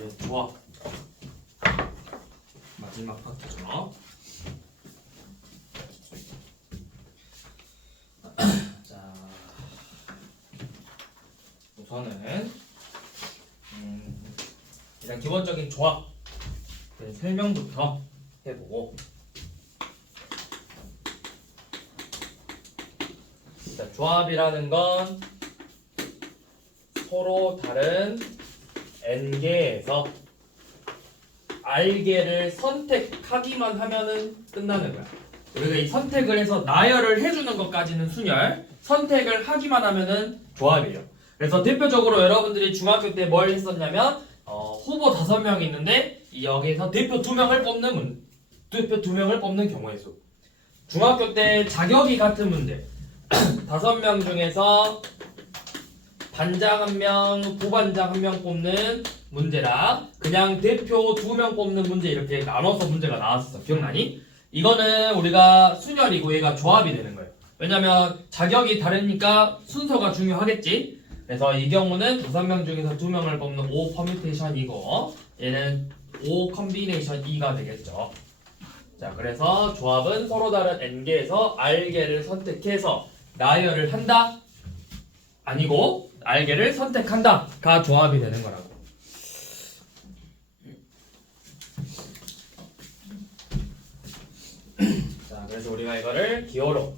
이제 조합 마지막 파트죠. 자, 우선은 일단 기본적인 조합 설명부터 해보고, 일단 조합이라는 건 서로 다른 n개에서 r개를 선택하기만 하면은 끝나는 거야. 우리가 이 선택을 해서 나열을 해주는 것까지는 순열, 선택을 하기만 하면은 조합이에요. 그래서 대표적으로 여러분들이 중학교 때 뭘 했었냐면 후보 5명이 있는데 여기에서 대표 2명을 뽑는 경우의 수. 중학교 때 자격이 같은 문제 5명 중에서 반장 1명, 부반장 1명 뽑는 문제랑 그냥 대표 2명 뽑는 문제 이렇게 나눠서 문제가 나왔어. 기억나니? 이거는 우리가 순열이고 얘가 조합이 되는 거예요. 왜냐면 자격이 다르니까 순서가 중요하겠지. 그래서 이 경우는 5명 중에서 2명을 뽑는 O 퍼뮤테이션이고 얘는 O 컨비네이션 2가 되겠죠. 자, 그래서 조합은 서로 다른 n개에서 r개를 선택해서 나열을 한다? 아니고 r개를 선택한다가 조합이 되는 거라고. 자, 그래서 우리가 이거를 기호로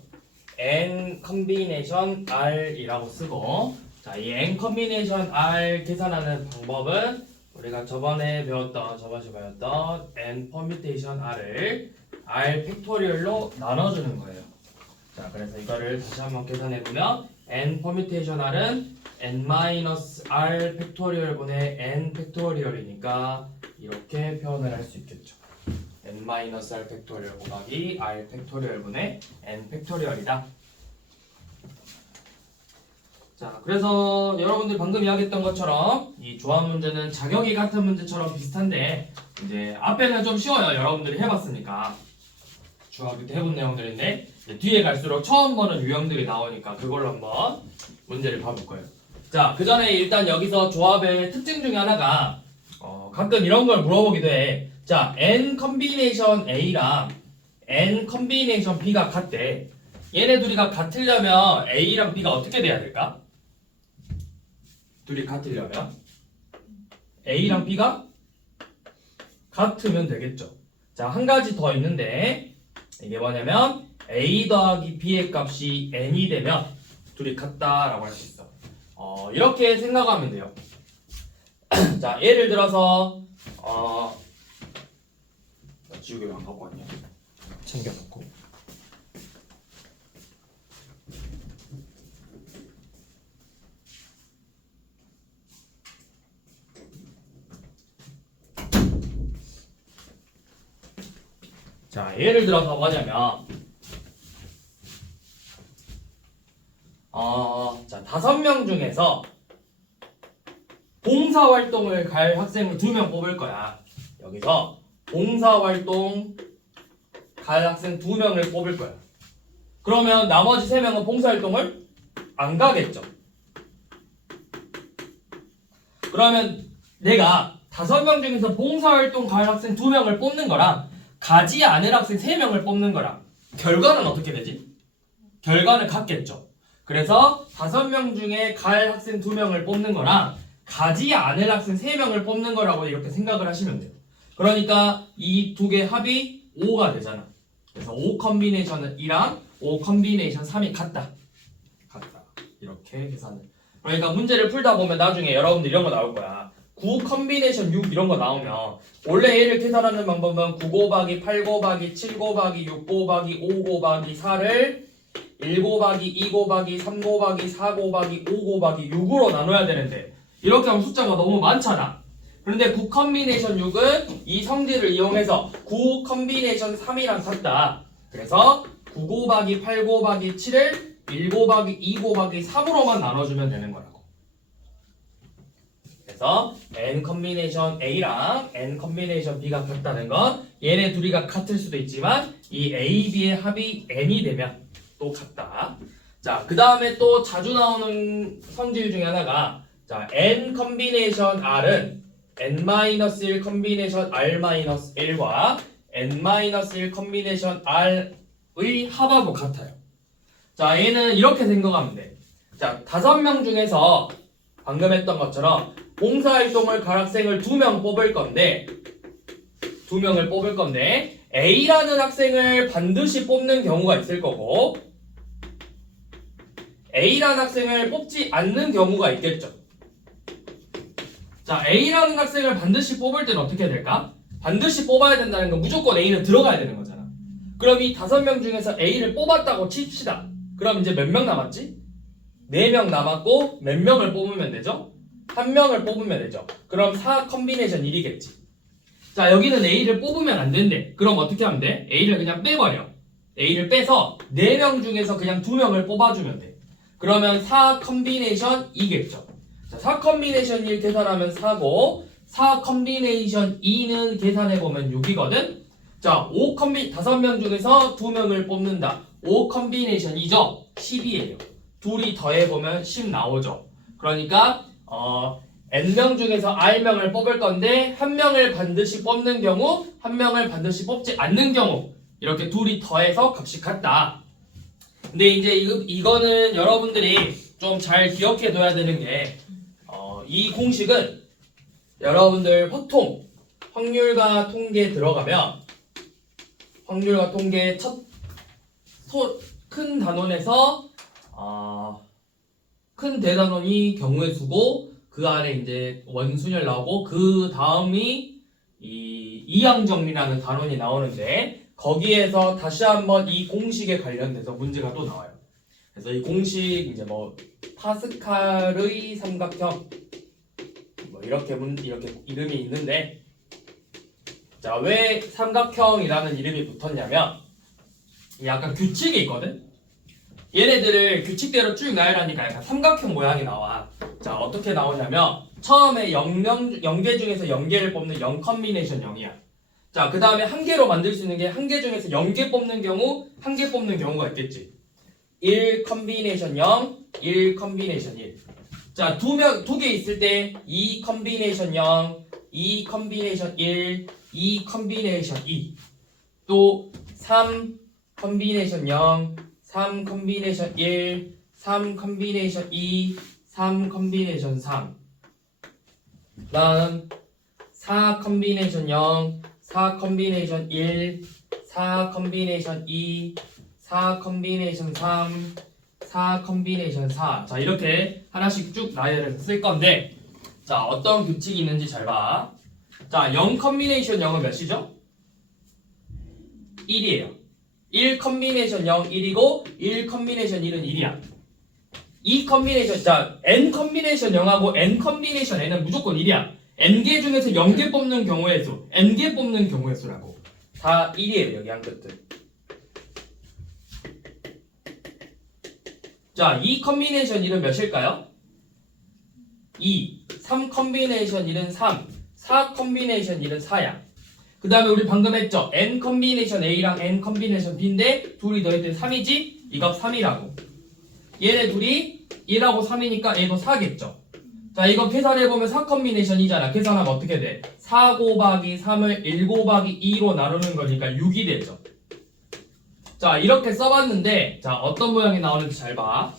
n 컨비네이션 r이라고 쓰고, 자, 이 n 컨비네이션 r 계산하는 방법은 우리가 저번에 배웠던 n 퍼뮤테이션 r을 r 팩토리얼로 나눠주는 거예요. 자, 그래서 이거를 다시 한번 계산해 보면 n 퍼뮤테이션 r은 n-r 팩토리얼 분의 n 팩토리얼이니까 이렇게 표현을 할 수 있겠죠. n-r 팩토리얼 곱하기 r 팩토리얼 분의 n 팩토리얼이다. 자, 그래서 여러분들 방금 이야기했던 것처럼 이 조합 문제는 자격이 같은 문제처럼 비슷한데 이제 앞에는 좀 쉬워요. 여러분들이 해봤으니까. 중학교 때 해본 내용들인데 뒤에 갈수록 처음 보는 유형들이 나오니까 그걸로 한번 문제를 봐볼 거예요. 자, 그 전에 일단 여기서 조합의 특징 중에 하나가 가끔 이런 걸 물어보기도 해. 자, n 컨비네이션 A랑 n 컨비네이션 B가 같대. 얘네 둘이가 같으려면 A랑 B가 어떻게 돼야 될까? 둘이 같으려면 A랑 B가 같으면 되겠죠. 자, 한 가지 더 있는데 이게 뭐냐면 A 더하기 B의 값이 n이 되면 둘이 같다라고 할 수 있어. 이렇게 생각하면 돼요. 자, 예를 들어서 지우개 왜 안 갖고 왔냐? 챙겨놓고. 자, 예를 들어서 뭐냐면 자, 5명 중에서 봉사활동을 갈 학생을 2명 뽑을 거야. 여기서 봉사활동 갈 학생 2명을 뽑을 거야. 그러면 나머지 3명은 봉사활동을 안 가겠죠. 그러면 내가 5명 중에서 봉사활동 갈 학생 2명을 뽑는 거랑 가지 않을 학생 3명을 뽑는 거랑 결과는 어떻게 되지? 결과는 같겠죠. 그래서 5명 중에 갈 학생 2명을 뽑는 거랑 가지 않을 학생 3명을 뽑는 거라고 이렇게 생각을 하시면 돼요. 그러니까 이 두 개 합이 5가 되잖아. 그래서 5 컨비네이션 2랑 5 컨비네이션 3이 같다. 이렇게 계산을. 그러니까 문제를 풀다 보면 나중에 여러분들 이런 거 나올 거야. 9 컨비네이션 6 이런 거 나오면 원래 얘를 계산하는 방법은 9 곱하기 8 곱하기 7 곱하기 6 곱하기 5 곱하기 4를 1 곱하기 2 곱하기 3 곱하기 4 곱하기 5 곱하기 6으로 나눠야 되는데 이렇게 하면 숫자가 너무 많잖아. 그런데 9 컨비네이션 6은 이 성질을 이용해서 9 컨비네이션 3이랑 같다. 그래서 9 곱하기 8 곱하기 7을 1 곱하기 2 곱하기 3으로만 나눠주면 되는 거라고. 그래서 n 컨비네이션 A랑 n 컨비네이션 B가 같다는 건 얘네 둘이가 같을 수도 있지만 이 A, B의 합이 n이 되면 또 같다. 자, 그 다음에 또 자주 나오는 성질 중에 하나가 자, n 컨비네이션 R은 n-1 컨비네이션 r-1과 n-1 컨비네이션 r의 합하고 같아요. 자, 얘는 이렇게 생각하면 돼. 자, 5명 중에서 방금 했던 것처럼 봉사활동을 갈 학생을 2명 뽑을 건데 2명을 뽑을 건데 A라는 학생을 반드시 뽑는 경우가 있을 거고 A라는 학생을 뽑지 않는 경우가 있겠죠. 자, A라는 학생을 반드시 뽑을 때는 어떻게 될까? 반드시 뽑아야 된다는 건 무조건 A는 들어가야 되는 거잖아. 그럼 이 5명 중에서 A를 뽑았다고 칩시다. 그럼 이제 몇 명 남았지? 4명 남았고 몇 명을 뽑으면 되죠? 1명을 뽑으면 되죠. 그럼 4 컨비네이션 1이겠지. 자, 여기는 A를 뽑으면 안 된대. 그럼 어떻게 하면 돼? A를 그냥 빼버려. A를 빼서 4명 중에서 그냥 2명을 뽑아주면 돼. 그러면 4 컨비네이션 2겠죠. 자, 4 컨비네이션 1 계산하면 4고 4 컨비네이션 2는 계산해보면 6이거든. 자, 5명 중에서 2명을 뽑는다. 5 컨비네이션 2죠? 10이에요. 둘이 더해보면 10 나오죠. 그러니까 n명 중에서 r명을 뽑을 건데 1명을 반드시 뽑는 경우 1명을 반드시 뽑지 않는 경우 이렇게 둘이 더해서 값이 같다. 근데 이제 이거는 여러분들이 좀 잘 기억해 둬야 되는 게 이 공식은 여러분들 보통 확률과 통계 들어가면 확률과 통계 큰 단원에서 큰 대단원이 경우의 수고 그 안에 이제 원순열 나오고 그 다음이 이 이항정리라는 단원이 나오는데 거기에서 다시 한번 이 공식에 관련돼서 문제가 또 나와요. 그래서 이 공식 이제 뭐 파스칼의 삼각형 뭐 이렇게 이름이 있는데 자, 왜 삼각형이라는 이름이 붙었냐면 약간 규칙이 있거든. 얘네들을 규칙대로 쭉 나열하니까 약간 삼각형 모양이 나와. 자, 어떻게 나오냐면 처음에 0개 중에서 0개를 뽑는 0 컨비네이션 0이야. 자, 그 다음에 1개로 만들 수 있는 게 1개 중에서 0개 뽑는 경우 1개 뽑는 경우가 있겠지. 1 컨비네이션 0, 1 컨비네이션 1. 자, 2개 있을 때 2 컨비네이션 0, 2 컨비네이션 1, 2 컨비네이션 2. 또 3 컨비네이션 0, 3 컨비네이션 1, 3 컨비네이션 2, 3 컨비네이션 3. 다음 4 컨비네이션 0, 4 컨비네이션 1, 4 컨비네이션 2, 4 컨비네이션 3, 4 컨비네이션 4. 자, 이렇게 하나씩 쭉 나열해서 쓸 건데 자, 어떤 규칙이 있는지 잘 봐. 자, 0 컨비네이션 0은 몇이죠? 1이에요. 1 컨비네이션 0 1이고 1 컨비네이션 1은 1이야. 2 컨비네이션 자 n 컨비네이션 0하고 n 컨비네이션 n은 무조건 1이야. n개 중에서 0개 뽑는 경우의 수, n개 뽑는 경우의 수라고. 다 1이에요. 여기 한 끝들. 자, 2 컨비네이션 1은 몇일까요? 2. 3 컨비네이션 1은 3. 4 컨비네이션 1은 4야. 그 다음에 우리 방금 했죠. n 컨비네이션 A랑 n 컨비네이션 B인데 둘이 더했더니 3이지? 이 값 3이라고. 얘네 둘이 1하고 3이니까 얘도 4겠죠. 자, 이거 계산해보면 4 컨비네이션이잖아. 계산하면 어떻게 돼? 4 곱하기 3을 1 곱하기 2로 나누는 거니까 6이 되죠. 자, 이렇게 써봤는데 자, 어떤 모양이 나오는지 잘 봐.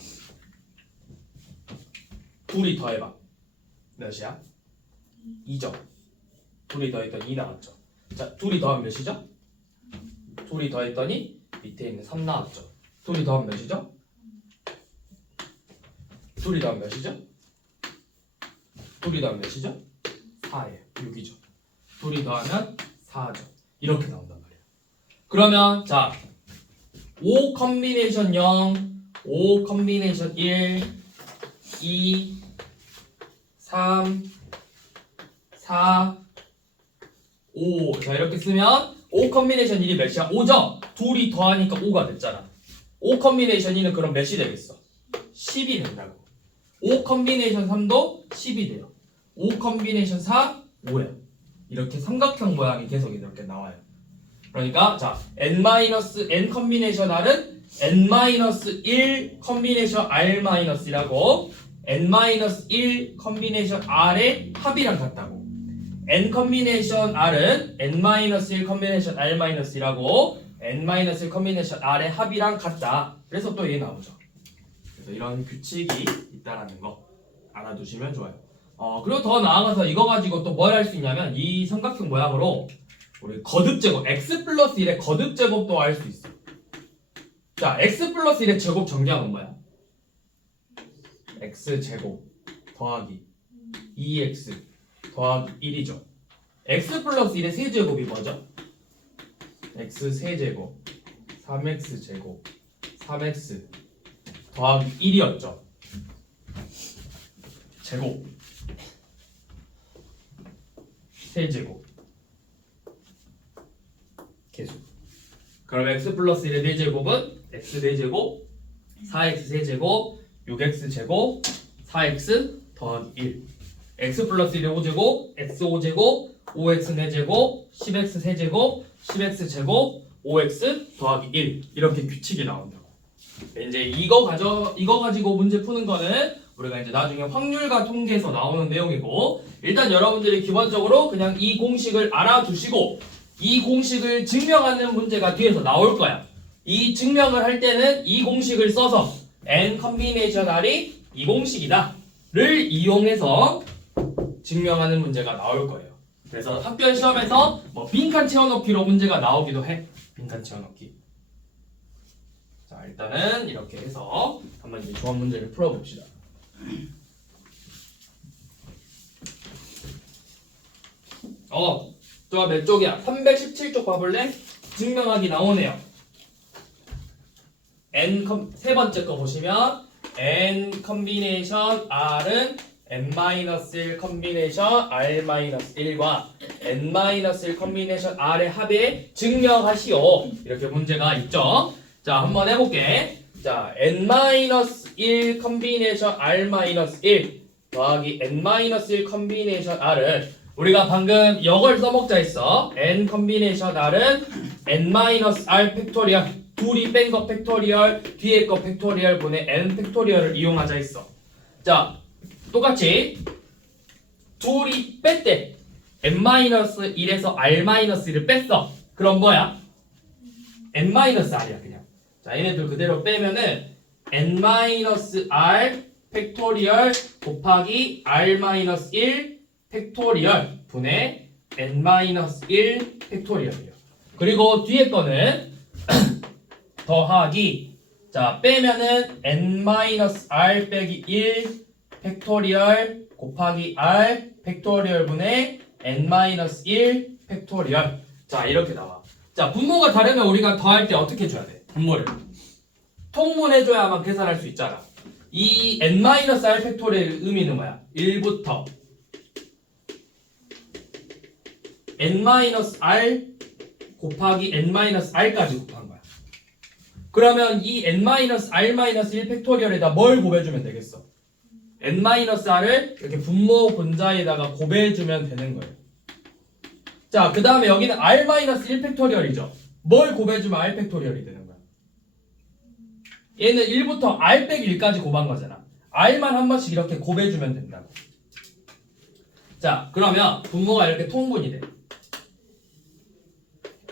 둘이 더해봐. 몇이야? 2죠. 둘이 더했더니 2 나왔죠. 자, 둘이 더하면 몇이죠? 둘이 더했더니 밑에 있는 3 나왔죠. 둘이 더하면 몇이죠? 둘이 더하면 몇이죠? 둘이 더하면 몇이죠? 4예요. 6이죠. 둘이 더하면 4죠. 이렇게 나온단 말이에요. 그러면 자, 5 컨비네이션 0, 5 컨비네이션 1, 2, 3, 4, 5. 자, 이렇게 쓰면 5 컨비네이션 1이 몇이야? 5죠? 둘이 더하니까 5가 됐잖아. 5 컨비네이션 2는 그럼 몇이 되겠어? 10이 된다고. 5 컨비네이션 3도 10이 돼요. 5 컨비네이션 4, 5야. 이렇게 삼각형 모양이 계속 이렇게 나와요. 그러니까 자, n 컨비네이션 r은 n-1 컨비네이션 r-이라고 n-1 컨비네이션 r의 합이랑 같다고. n 컨비네이션 r은 n-1 컨비네이션 r-1이라고 n-1 컨비네이션 r의 합이랑 같다. 그래서 또 얘 나오죠. 그래서 이런 규칙이 있다라는 거 알아두시면 좋아요. 그리고 더 나아가서 이거 가지고 또 뭘 할 수 있냐면 이 삼각형 모양으로 우리 거듭제곱 x 플러스 1의 거듭제곱도 할 수 있어. 자, x 플러스 1의 제곱 정리하면 뭐야? x제곱 더하기 2x 더하기 1이죠. x 플러스 1의 세제곱이 뭐죠? x 세제곱 3x제곱 3x 더하기 1이었죠. 제곱 세제곱 계수. 그럼 x 플러스 1의 4제곱은 x 4제곱 4x 세제곱 6x제곱 4x 더하기 1. x 플러스 1의 5제곱 x 5제곱 5x 4제곱 10x 세제곱 10x제곱 5x 더하기 1. 이렇게 규칙이 나온다고. 이제 이거 가지고 문제 푸는 거는 우리가 이제 나중에 확률과 통계에서 나오는 내용이고, 일단 여러분들이 기본적으로 그냥 이 공식을 알아두시고 이 공식을 증명하는 문제가 뒤에서 나올 거야. 이 증명을 할 때는 이 공식을 써서 n 컨비네이션 r이 이 공식이다를 이용해서 증명하는 문제가 나올 거예요. 그래서 학교 시험에서 뭐 빈칸 채워넣기로 문제가 나오기도 해. 빈칸 채워넣기. 자, 일단은 이렇게 해서 한번 이제 조합 문제를 풀어봅시다. 조합 몇 쪽이야? 317쪽 봐볼래? 증명하기 나오네요. 세 번째 거 보시면 n 컨비네이션 r은 n-1 컨비네이션 r-1과 n-1 컨비네이션 r의 합에 증명하시오. 이렇게 문제가 있죠. 자, 한번 해볼게. 자, n-1 컨비네이션 r-1 더하기 n-1 컨비네이션 r은 우리가 방금 이걸 써먹자 했어. n 컨비네이션 r은 n-r 팩토리얼, 둘이 뺀 거 팩토리얼, 뒤에 거 팩토리얼 분의 n 팩토리얼을 이용하자 했어. 자, 똑같이 둘이 뺐대. n-1에서 r-1을 뺐어. 그럼 뭐야? n-r이야 그냥. 자, 얘네들 그대로 빼면은 n-r 팩토리얼 곱하기 r-1 팩토리얼 분의 n-1 팩토리얼이에요. 그리고 뒤에 거는 더하기, 자, 빼면은 n-r 빼기 1 팩토리얼 곱하기 r 팩토리얼 분의 n-1 팩토리얼. 자, 이렇게 나와. 자, 분모가 다르면 우리가 더할 때 어떻게 줘야 돼? 분모를 통분해줘야만 계산할 수 있잖아. 이 n-r 팩토리얼의 의미는 뭐야? 1부터 n-r 곱하기 n-r까지 곱한 거야. 그러면 이 n-r-1 팩토리얼에다 뭘 곱해주면 되겠어? n-r을 이렇게 분모 분자에다가 곱해주면 되는 거예요. 자, 그 다음에 여기는 r-1 팩토리얼이죠. 뭘 곱해주면 r 팩토리얼이 되는 거야? 얘는 1부터 r 빼기 1까지 곱한 거잖아. r만 한 번씩 이렇게 곱해주면 된다고. 자, 그러면 분모가 이렇게 통분이 돼.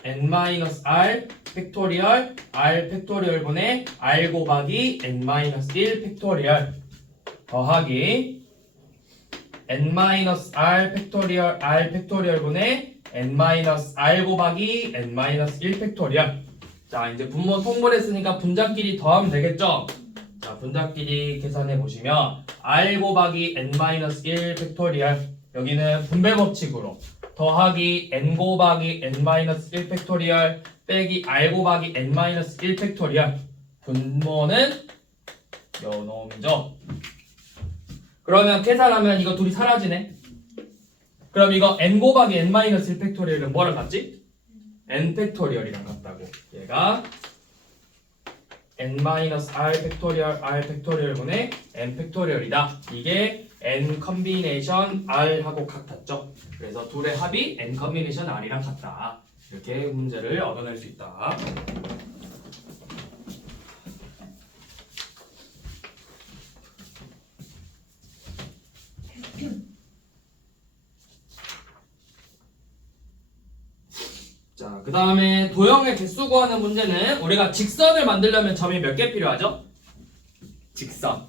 n-r 팩토리얼 r 팩토리얼 분의 r 곱하기 n-1 팩토리얼 더하기 n-r 팩토리얼 r 팩토리얼 분의 n-r 곱하기 n-1 팩토리얼. 자, 이제 분모 통분했으니까 분자끼리 더하면 되겠죠? 자, 분자끼리 계산해 보시면 r 곱하기 n-1 팩토리얼, 여기는 분배 법칙으로 더하기 n 곱하기 n-1 팩토리얼 빼기 r 곱하기 n-1 팩토리얼. 분모는 요놈이죠. 그러면 계산하면 이거 둘이 사라지네. 그럼 이거 n 곱하기 n-1 팩토리얼은 뭐랑 같지? n 팩토리얼이랑 같다고. 얘가 n-r 팩토리얼 r 팩토리얼 분의 n 팩토리얼이다. 이게 n 컨비네이션 r하고 같았죠. 그래서 둘의 합이 n 컨비네이션 r이랑 같다. 이렇게 문제를 얻어낼 수 있다. 자, 그 다음에 도형의 개수 구하는 문제는 우리가 직선을 만들려면 점이 몇 개 필요하죠? 직선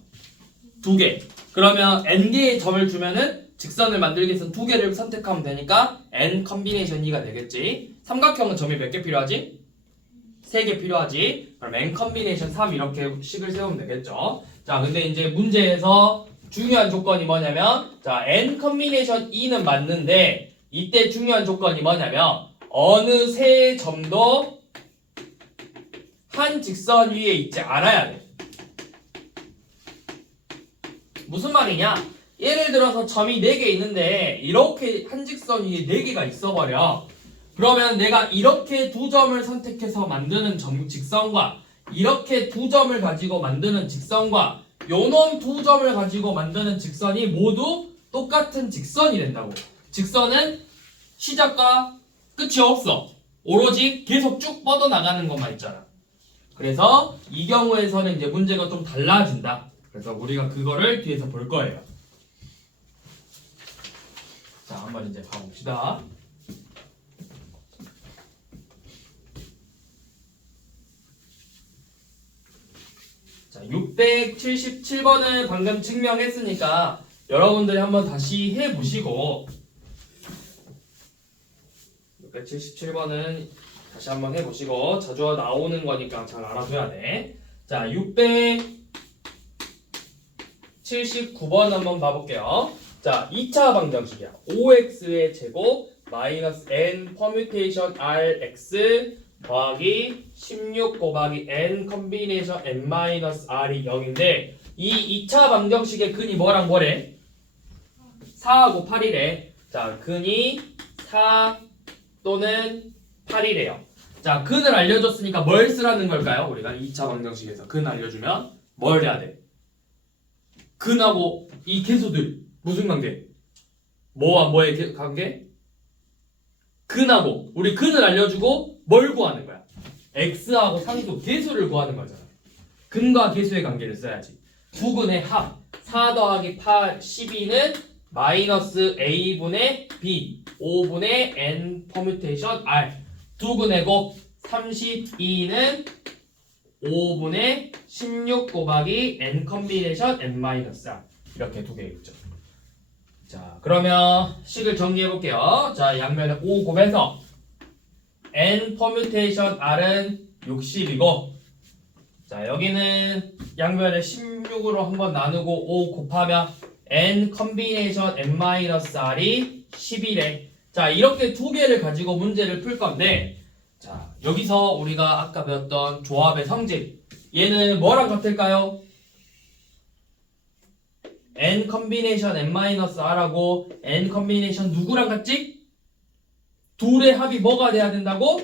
2개. 그러면 n개의 점을 주면은 직선을 만들기 위해서 2개를 선택하면 되니까 n 컨비네이션 2가 되겠지. 삼각형은 점이 몇 개 필요하지? 3개 필요하지. 그럼 n 컨비네이션 3 이렇게 식을 세우면 되겠죠. 자, 근데 이제 문제에서 중요한 조건이 뭐냐면, 자, n 컨비네이션 2는 맞는데 이때 중요한 조건이 뭐냐면 어느 세 점도 한 직선 위에 있지 않아야 돼. 무슨 말이냐? 예를 들어서 점이 4개 있는데 이렇게 한 직선 위에 4개가 있어버려. 그러면 내가 이렇게 두 점을 선택해서 만드는 직선과 이렇게 두 점을 가지고 만드는 직선과 요놈 두 점을 가지고 만드는 직선이 모두 똑같은 직선이 된다고. 직선은 시작과 끝이 없어. 오로지 계속 쭉 뻗어나가는 것만 있잖아. 그래서 이 경우에서는 이제 문제가 좀 달라진다. 그래서 우리가 그거를 뒤에서 볼 거예요. 자, 한번 이제 봐봅시다. 자, 677번은 방금 증명했으니까 여러분들이 한번 다시 해보시고 677번은 다시 한번 해보시고 자주 나오는 거니까 잘 알아둬야 돼. 자, 679번 한번 봐볼게요. 자, 2차 방정식이야. 5x의 제곱 마이너스 n 퍼뮤테이션 rx 더하기 16 곱하기 n 컨비네이션 n 마이너스 r이 0인데 이 2차 방정식의 근이 뭐랑 뭐래? 4하고 8이래. 자, 근이 4 또는 8이래요. 자, 근을 알려줬으니까 뭘 쓰라는 걸까요? 우리가 2차 방정식에서 근 알려주면 뭘 해야 돼? 근하고 이 개수들 무슨 관계? 뭐와 뭐의 관계? 근하고 우리 근을 알려주고 뭘 구하는 거야? x하고 상수 개수를 구하는 거잖아. 근과 개수의 관계를 써야지. 두 근의 합 4 더하기 8 12는 마이너스 a분의 b 5분의 n 퍼뮤테이션 r 두 근의 곱 32는 5분의 16 곱하기 n 컨비네이션 n 마이너스 r 이렇게 두 개 있죠. 자, 그러면 식을 정리해 볼게요. 자, 양면에 5 곱해서 n 퍼뮤테이션 r은 60이고 자, 여기는 양면에 16으로 한번 나누고 5 곱하면 n 컨비네이션 n 마이너스 r이 11에 자, 이렇게 두 개를 가지고 문제를 풀 건데 자, 여기서 우리가 아까 배웠던 조합의 성질 얘는 뭐랑 같을까요? n 컨비네이션 n 마이너스 r하고 n 컨비네이션 누구랑 같지? 둘의 합이 뭐가 돼야 된다고?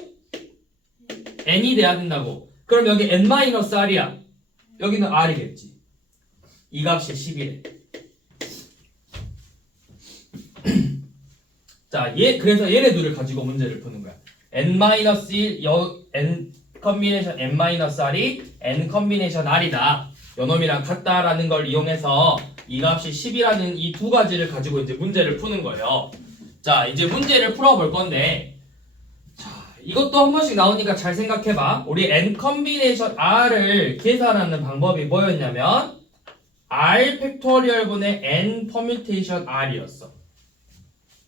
n이 돼야 된다고. 그럼 여기 n 마이너스 r이야. 여기는 r이겠지. 이 값이 11에. 자, 그래서 얘네 둘을 가지고 문제를 푸는 거야. n-1 n 컨비네이션 n-r이 n 컨비네이션 r이다. 요놈이랑 같다라는 걸 이용해서 이 값이 10이라는 이 두 가지를 가지고 이제 문제를 푸는 거예요. 자, 이제 문제를 풀어볼 건데 자, 이것도 한 번씩 나오니까 잘 생각해봐. 우리 n 컨비네이션 r을 계산하는 방법이 뭐였냐면 r 팩토리얼분의 n 퍼뮤테이션 r이었어.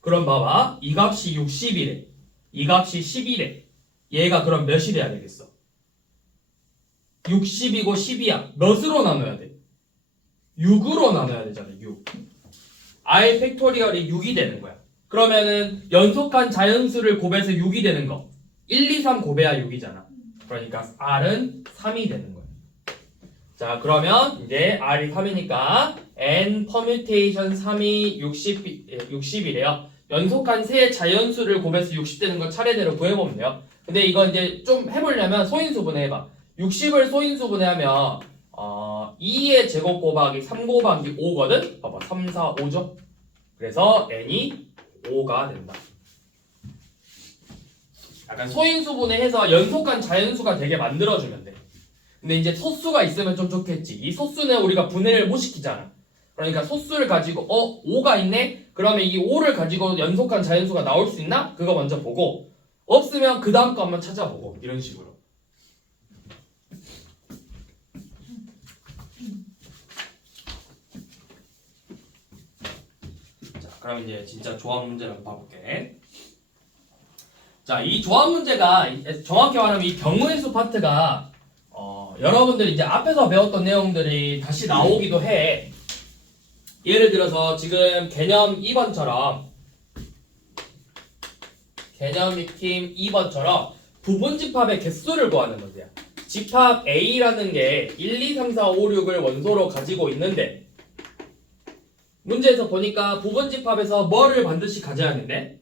그럼 봐봐. 이 값이 60이래. 이 값이 11에. 얘가 그럼 몇이 돼야 되겠어? 60이고 10이야. 몇으로 나눠야 돼? 6으로 나눠야 되잖아. 6. r 팩토리얼이 6이 되는 거야. 그러면은 연속한 자연수를 곱해서 6이 되는 거. 1, 2, 3 곱해야 6이잖아. 그러니까 r은 3이 되는 거야. 자, 그러면 이제 r이 3이니까 n 퍼뮤테이션 3이 60이래요. 연속한 세 자연수를 곱해서 60 되는 거 차례대로 구해보면 돼요. 근데 이거 이제 좀 해보려면 소인수분해 해봐. 60을 소인수분해하면 2의 제곱 곱하기 3 곱하기 5거든? 봐봐. 3, 4, 5죠? 그래서 n이 5가 된다. 약간 소인수분해해서 연속한 자연수가 되게 만들어주면 돼. 근데 이제 소수가 있으면 좀 좋겠지. 이 소수는 우리가 분해를 못 시키잖아. 그러니까 소수를 가지고 5가 있네? 그러면 이 5를 가지고 연속한 자연수가 나올 수 있나? 그거 먼저 보고 없으면 그 다음 거 한번 찾아보고 이런 식으로. 자, 그럼 이제 진짜 조합 문제를 한번 봐볼게. 자, 이 조합 문제가 정확히 말하면 이 경우의 수 파트가 여러분들이 이제 앞에서 배웠던 내용들이 다시 나오기도 해. 예를 들어서 지금 개념 2번처럼 개념 익힘 2번처럼 부분 집합의 개수를 구하는 문제야. 집합 A라는 게 1, 2, 3, 4, 5, 6을 원소로 가지고 있는데 문제에서 보니까 부분 집합에서 뭐를 반드시 가져야 하는데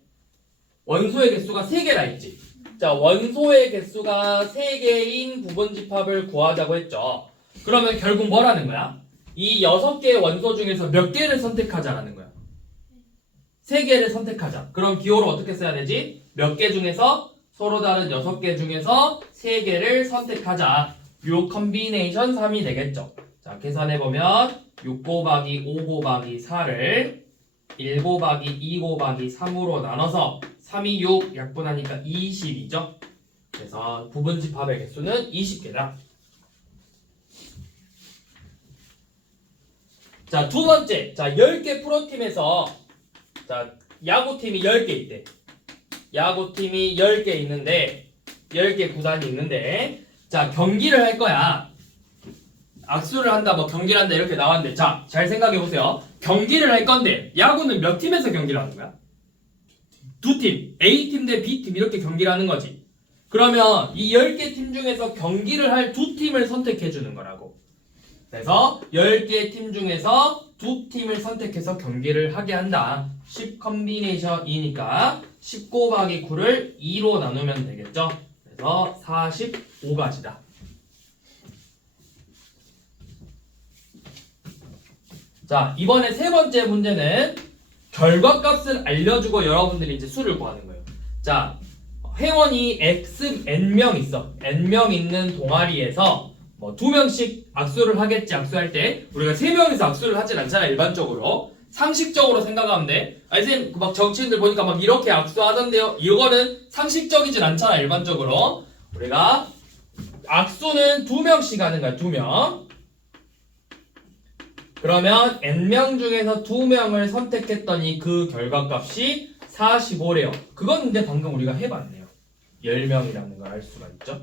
원소의 개수가 3개라 있지. 자, 원소의 개수가 3개인 부분 집합을 구하자고 했죠. 그러면 결국 뭐라는 거야? 이 6개의 원소 중에서 몇 개를 선택하자라는 거야. 3개를 선택하자. 그럼 기호를 어떻게 써야 되지? 몇 개 중에서 서로 다른 6개 중에서 3개를 선택하자. 요 컨비네이션 3이 되겠죠. 자, 계산해보면 6 곱하기 5 곱하기 4를 1 곱하기 2 곱하기 3으로 나눠서 3이 6 약분하니까 20이죠. 그래서 부분 집합의 개수는 20개다. 자, 두 번째. 자, 10개 프로팀에서 자, 야구팀이 10개 있대. 야구팀이 10개 있는데 10개 구단이 있는데 자, 경기를 할 거야. 악수를 한다, 뭐 경기를 한다 이렇게 나왔는데 자, 잘 생각해 보세요. 경기를 할 건데 야구는 몇 팀에서 경기를 하는 거야? 두 팀. A팀 대 B팀 이렇게 경기를 하는 거지. 그러면 이 10개 팀 중에서 경기를 할 두 팀을 선택해 주는 거라고. 그래서 10개 팀 중에서 두 팀을 선택해서 경기를 하게 한다. 10 컨비네이션이니까 10 곱하기 9를 2로 나누면 되겠죠. 그래서 45가지다. 자, 이번에 세 번째 문제는 결과값을 알려주고 여러분들이 이제 수를 구하는 거예요. 자, 회원이 x n명 있어. n명 있는 동아리에서 뭐 2명씩 악수를 하겠지. 악수할 때 우리가 3명이서 악수를 하진 않잖아 일반적으로. 상식적으로 생각하면 돼. 아니 선생님 막 정치인들 보니까 막 이렇게 악수하던데요. 이거는 상식적이진 않잖아 일반적으로. 우리가 악수는 2명씩 하는 거야. 2명. 그러면 n명 중에서 2명을 선택했더니 그 결과값이 45래요. 그건 근데 방금 우리가 해봤네요. 10명이라는 걸 알 수가 있죠.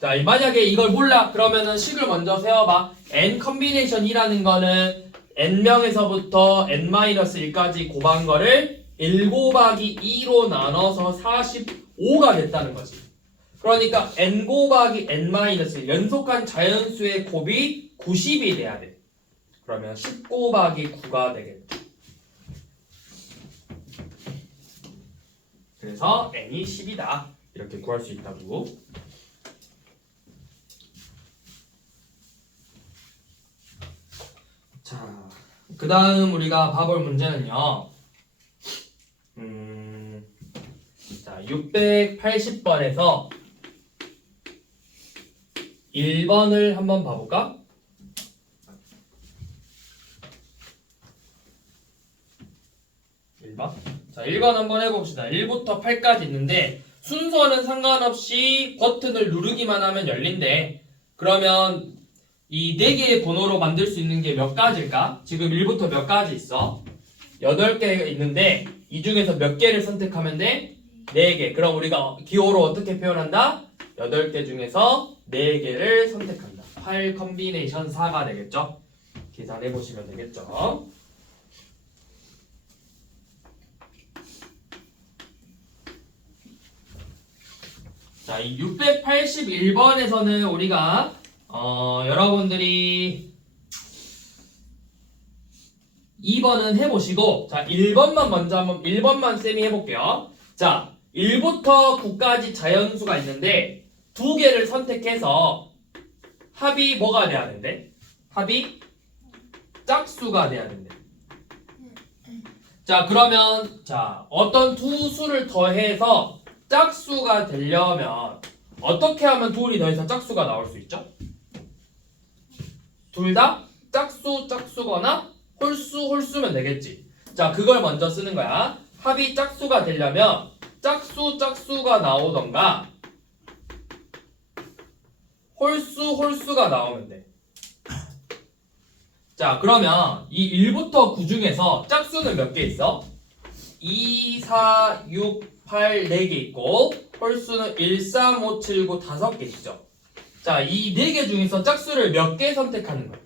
자, 만약에 이걸 몰라 그러면은 식을 먼저 세워봐. n 컨비네이션이라는 거는 n명에서부터 n-1까지 곱한 거를 1 곱하기 2로 나눠서 45가 됐다는 거지. 그러니까 n 곱하기 n-1 연속한 자연수의 곱이 90이 돼야 돼. 그러면 10 곱하기 9가 되겠죠. 그래서 n이 10이다. 이렇게 구할 수 있다고. 자, 그 다음 우리가 봐볼 문제는요. 자, 680번에서 1번을 한번 봐볼까? 1번? 자, 1번 한번 해봅시다. 1부터 8까지 있는데 순서는 상관없이 버튼을 누르기만 하면 열린대. 그러면 이 4개의 번호로 만들 수 있는 게 몇 가지일까? 지금 1부터 몇 가지 있어? 8개가 있는데 이 중에서 몇 개를 선택하면 돼? 4개. 그럼 우리가 기호로 어떻게 표현한다? 8개 중에서 4개를 선택한다. 8 컨비네이션 4가 되겠죠? 계산해 보시면 되겠죠? 자, 이 681번에서는 우리가 여러분들이 2번은 해보시고 자 1번만 먼저 한번 1번만 쌤이 해볼게요. 자 1부터 9까지 자연수가 있는데 2개를 선택해서 합이 뭐가 돼야 된대? 합이 짝수가 돼야 된대. 자 그러면 자 어떤 두 수를 더해서 짝수가 되려면 어떻게 하면 둘이 더해서 짝수가 나올 수 있죠? 둘 다 짝수거나 홀수면 되겠지. 자, 그걸 먼저 쓰는 거야. 합이 짝수가 되려면 짝수가 나오던가 홀수가 나오면 돼. 자, 그러면 이 1부터 9 중에서 짝수는 몇 개 있어? 2, 4, 6, 8, 4개 있고 홀수는 1, 3, 5, 7, 9, 5개 있죠. 자, 이 4개 중에서 짝수를 몇 개 선택하는 거야?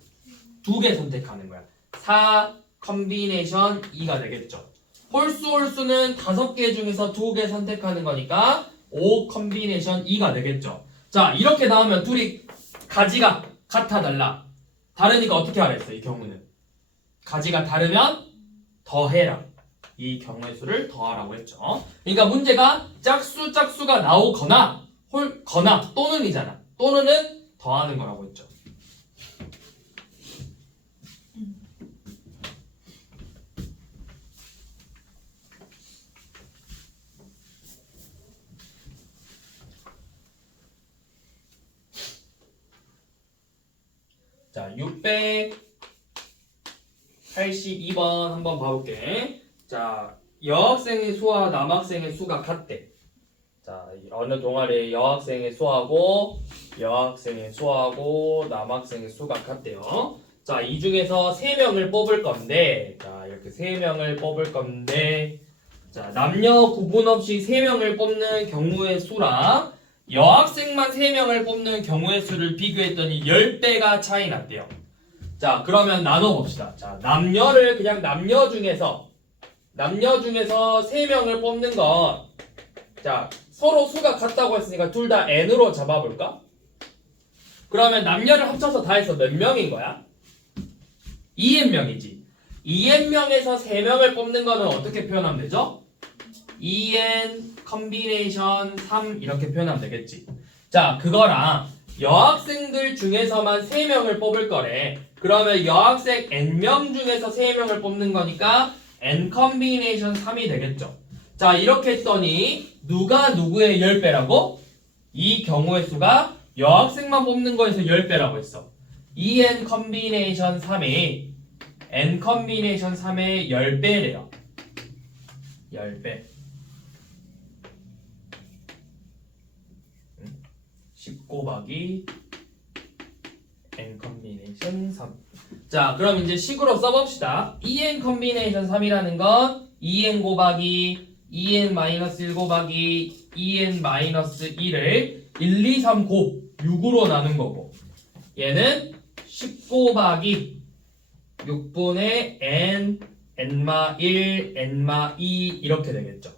2개 선택하는 거야. 4 컨비네이션 2가 되겠죠. 홀수는 5개 중에서 2개 선택하는 거니까 5 컨비네이션 2가 되겠죠. 자, 이렇게 나오면 둘이 가지가 같아 달라. 다르니까 어떻게 하랬어? 이 경우는 가지가 다르면 더해라. 이 경우의 수를 더하라고 했죠. 그러니까 문제가 짝수가 나오거나 홀거나 또는이잖아. 또는은 더하는 거라고 했죠. 자, 682번 한번 봐볼게. 자, 여학생의 수와 남학생의 수가 같대. 자, 어느 동아리에 여학생의 수하고 남학생의 수가 같대요. 자, 이 중에서 3명을 뽑을 건데, 자, 이렇게 3명을 뽑을 건데, 자, 남녀 구분 없이 3명을 뽑는 경우의 수랑 여학생만 3명을 뽑는 경우의 수를 비교했더니 10배가 차이 났대요. 자, 그러면 나눠봅시다. 자, 남녀를 그냥 남녀 중에서 3명을 뽑는 건, 자, 서로 수가 같다고 했으니까 둘 다 n으로 잡아볼까? 그러면 남녀를 합쳐서 다 해서 몇 명인 거야? 2n명이지. 2n명에서 3명을 뽑는 거는 어떻게 표현하면 되죠? 2n 컨비네이션 3 이렇게 표현하면 되겠지. 자, 그거랑 여학생들 중에서만 3명을 뽑을 거래. 그러면 여학생 n명 중에서 3명을 뽑는 거니까 n 컨비네이션 3이 되겠죠. 자, 이렇게 했더니 누가 누구의 10배라고? 이 경우의 수가 여학생만 뽑는 거에서 10배라고 했어. 2n 컨비네이션 3이 n 컨비네이션 3의 10배래요. 10배. 10 곱하기 n 컨비네이션 3. 자, 그럼 이제 식으로 써봅시다. 2n 컨비네이션 3이라는 건 2n 곱하기 2n-1 곱하기 2n-2를 1, 2, 3 곱 6으로 나눈 거고, 얘는 10 곱하기 6분의 n, n-1, n-2 이렇게 되겠죠.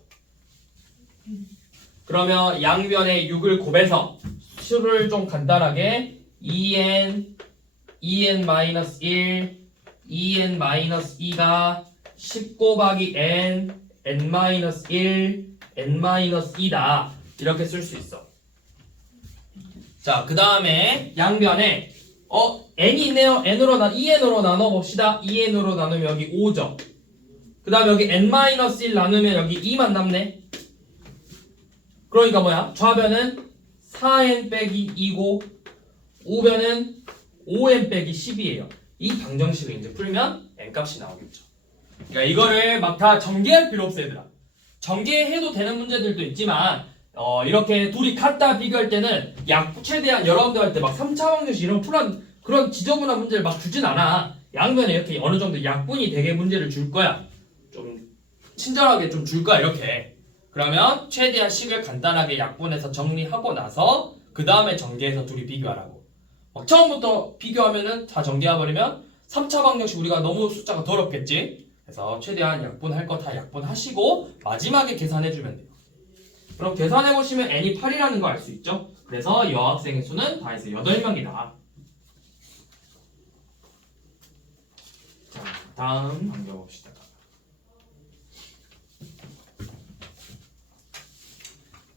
그러면 양변에 6을 곱해서 수를 좀 간단하게 2n, 2n-1, 2n-2가 10 곱하기 n, n-1, n-2다 이렇게 쓸 수 있어. 자, 그 다음에 양변에 n이 있네요. 2n으로 나눠봅시다. 2n으로 나누면 여기 5죠. 그 다음에 여기 n-1 나누면 여기 2만 남네. 그러니까 뭐야? 좌변은 4n 빼기 2고 우변은 5n 빼기 10이에요. 이 방정식을 이제 풀면 n값이 나오겠죠. 그러니까 이거를 막 다 전개할 필요 없어, 얘들아. 전개해도 되는 문제들도 있지만 이렇게 둘이 같다 비교할 때는 최대한 여러분들 할 때 막 3차 방정식 이런 그런 지저분한 문제를 막 주진 않아. 양변에 이렇게 어느 정도 약분이 되게 문제를 줄 거야. 좀 친절하게 좀 줄 거야, 이렇게. 그러면 최대한 식을 간단하게 약분해서 정리하고 나서 그 다음에 전개해서 둘이 비교하라고. 막 처음부터 비교하면은 다 전개해버리면 3차 방정식 우리가 너무 숫자가 더럽겠지. 그래서 최대한 약분할 거 다 약분하시고 마지막에 계산해주면 돼요. 그럼 계산해보시면 n이 8이라는 거 알 수 있죠? 그래서 여학생의 수는 다 해서 8명이다. 자, 다음 넘겨봅시다.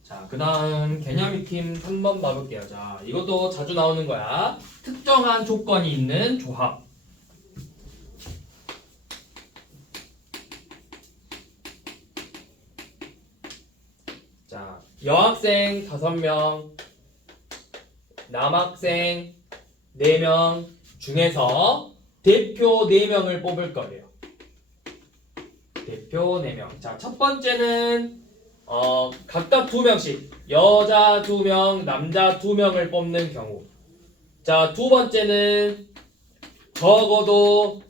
자, 그 다음 개념 익힘 3번 봐볼게요. 자, 이것도 자주 나오는 거야. 특정한 조건이 있는 조합. 자, 여학생 5명, 남학생 4명 중에서 대표 4명을 뽑을 거예요. 대표 4명. 자, 첫 번째는 각각 2명씩 여자 2명, 남자 2명을 뽑는 경우. 자, 두 번째는 적어도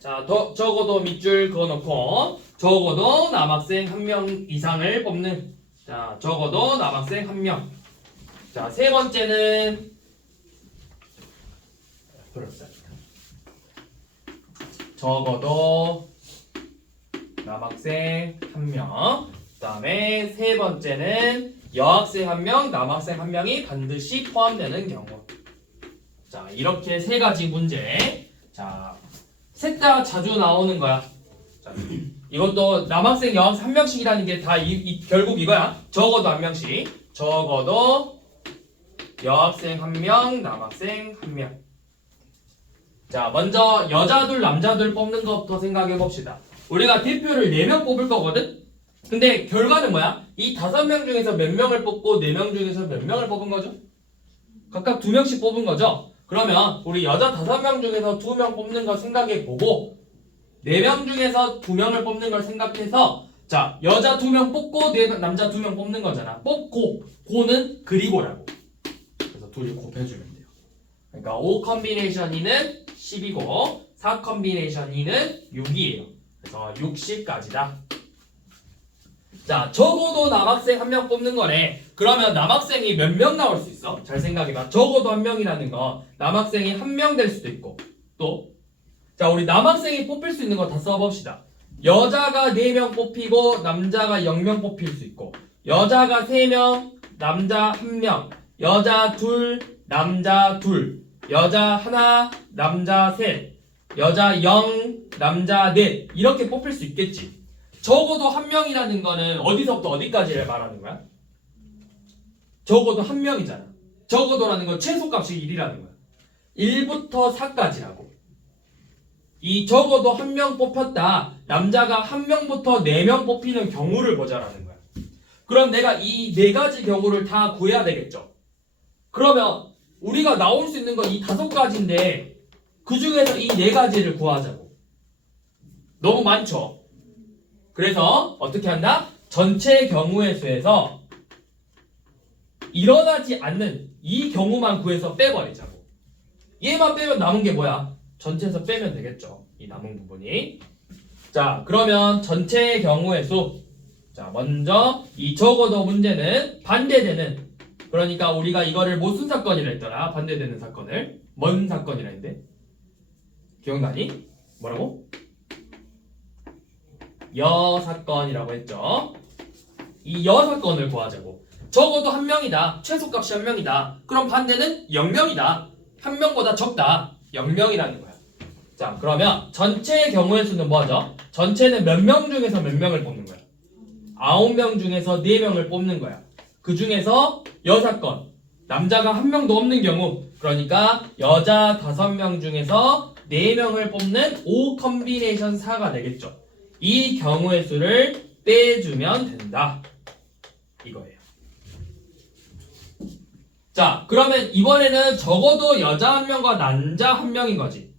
적어도 밑줄 그어놓고 적어도 남학생 1명 이상을 뽑는. 자, 적어도 남학생 1명. 자, 세 번째는 적어도 남학생 1명. 그 다음에 세 번째는 여학생 1명, 남학생 1명이 반드시 포함되는 경우. 자, 이렇게 세 가지 문제. 자, 셋 다 자주 나오는 거야. 자, 이것도 남학생, 여학생 1명씩이라는 게 다 결국 이거야. 적어도 1명씩. 적어도 여학생 1명, 남학생 1명. 자, 먼저 여자 둘, 남자 둘 뽑는 것부터 생각해 봅시다. 우리가 대표를 4명 뽑을 거거든? 근데 결과는 뭐야? 이 5명 중에서 몇 명을 뽑고 4명 중에서 몇 명을 뽑은 거죠? 각각 2명씩 뽑은 거죠? 그러면 우리 여자 5명 중에서 2명 뽑는 걸 생각해 보고 4명 중에서 2명을 뽑는 걸 생각해서 자, 여자 2명 뽑고 남자 2명 뽑는 거잖아. 뽑고 고는 그리고라고. 그래서 둘이 곱해주면 돼요. 그러니까 5 컨비네이션 2는 10이고 4 컨비네이션 2는 6이에요. 그래서 60까지다. 자, 적어도 남학생 1명 뽑는 거네. 그러면 남학생이 몇 명 나올 수 있어? 잘 생각해봐. 적어도 1명이라는 거 남학생이 1명 될 수도 있고 또 자, 우리 남학생이 뽑힐 수 있는 거 다 써봅시다. 여자가 4명 뽑히고 남자가 0명 뽑힐 수 있고 여자가 3명, 남자 1명, 여자 2, 남자 2, 여자 1, 남자 3, 여자 0, 남자 4 이렇게 뽑힐 수 있겠지. 적어도 1명이라는 거는 어디서부터 어디까지를 말하는 거야? 적어도 1명이잖아. 적어도라는 건 최소값이 1이라는 거야. 1부터 4까지라고. 이 적어도 1명 뽑혔다. 남자가 1명부터 4명 뽑히는 경우를 보자라는 거야. 그럼 내가 이 4가지 경우를 다 구해야 되겠죠. 그러면 우리가 나올 수 있는 건 이 5가지인데 그 중에서 이 4가지를 구하자고. 너무 많죠? 그래서 어떻게 한다? 전체 경우의 수에서 일어나지 않는 이 경우만 구해서 빼버리자고. 얘만 빼면 남은 게 뭐야? 전체에서 빼면 되겠죠. 이 남은 부분이. 자, 그러면 전체 경우의 수. 자, 먼저 이 적어도 문제는 반대되는. 그러니까 우리가 이거를 무슨 사건이라 했더라? 반대되는 사건을. 뭔 사건이라 했는데? 기억나니? 뭐라고? 여사건이라고 했죠. 이 여사건을 구하자고. 적어도 1명이다. 최소값이 1명이다. 그럼 반대는 0명이다. 1명보다 적다. 0명이라는 거야. 자, 그러면 전체의 경우의 수는 뭐죠? 전체는 몇 명 중에서 몇 명을 뽑는 거야? 9명 중에서 4명을 뽑는 거야. 그 중에서 여사건, 남자가 1명도 없는 경우, 그러니까 여자 5명 중에서 4명을 뽑는 5 컨비네이션 4가 되겠죠. 이 경우의 수를 빼주면 된다. 이거예요. 자, 그러면 이번에는 적어도 여자 1명과 남자 1명인 거지.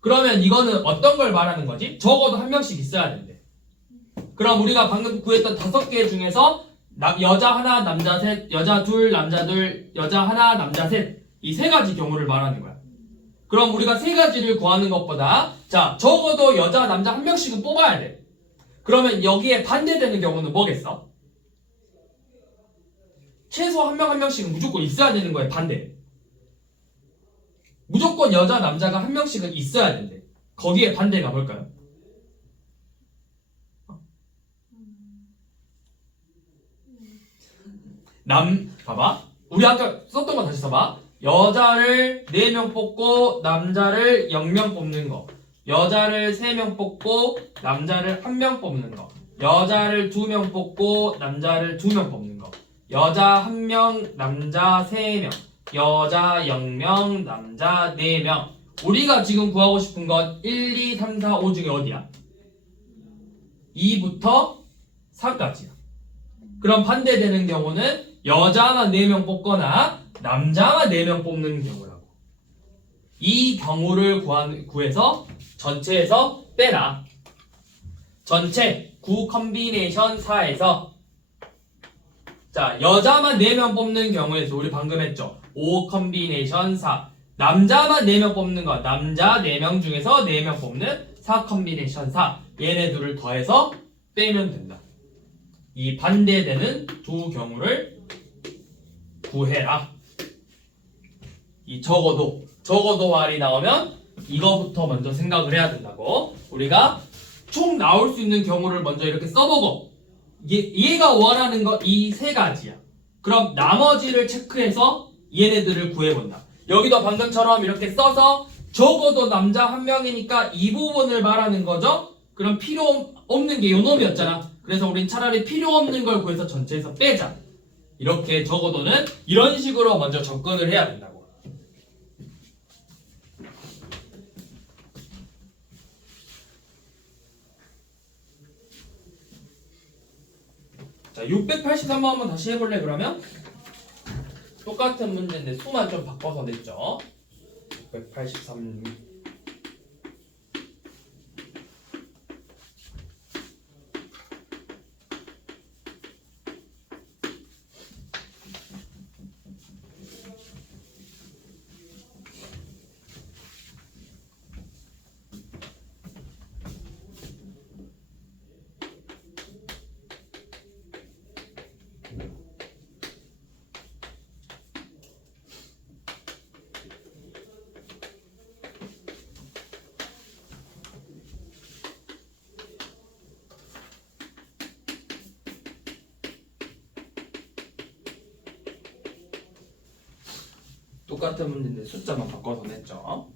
그러면 이거는 어떤 걸 말하는 거지? 적어도 1명씩 있어야 된대. 그럼 우리가 방금 구했던 5개 중에서 여자 하나, 남자 셋, 여자 둘, 남자 둘, 여자 하나, 남자 셋. 이 3가지 경우를 말하는 거야. 그럼 우리가 3가지를 구하는 것보다 자, 적어도 여자, 남자 1명씩은 뽑아야 돼. 그러면 여기에 반대되는 경우는 뭐겠어? 최소 1명 1명씩은 무조건 있어야 되는 거예요. 반대. 무조건 여자, 남자가 1명씩은 있어야 된대. 거기에 반대가 뭘까요? 봐봐. 우리 아까 썼던 거 다시 써봐. 여자를 4명 뽑고 남자를 0명 뽑는 거. 여자를 3명 뽑고 남자를 1명 뽑는 거. 여자를 2명 뽑고 남자를 2명 뽑는 거. 여자 1명, 남자 3명. 여자 0명, 남자 4명. 우리가 지금 구하고 싶은 건 1, 2, 3, 4, 5 중에 어디야? 2부터 4까지야. 그럼 반대되는 경우는 여자만 4명 뽑거나 남자만 4명 뽑는 경우라고. 이 경우를 구해서 전체에서 빼라. 전체 9 컨비네이션 4에서 자, 여자만 4명 뽑는 경우에서 우리 방금 했죠. 5 컨비네이션 4. 남자만 4명 뽑는 거. 남자 4명 중에서 4명 뽑는 4 컨비네이션 4. 얘네 둘을 더해서 빼면 된다. 이 반대되는 두 경우를 구해라. 이 적어도 말이 나오면 이거부터 먼저 생각을 해야 된다고. 우리가 총 나올 수 있는 경우를 먼저 이렇게 써보고 얘가 원하는 거 이 세 가지야. 그럼 나머지를 체크해서 얘네들을 구해본다. 여기도 방금처럼 이렇게 써서 적어도 남자 한 명이니까 이 부분을 말하는 거죠. 그럼 필요 없는 게 요 놈이었잖아. 그래서 우린 차라리 필요 없는 걸 구해서 전체에서 빼자. 이렇게 적어도는 이런 식으로 먼저 접근을 해야 된다고. 자, 683번 한번 다시 해볼래 그러면? 똑같은 문제인데 수만 좀 바꿔서 냈죠. 683. 똑같은 문제인데 숫자만 바꿔서 냈죠.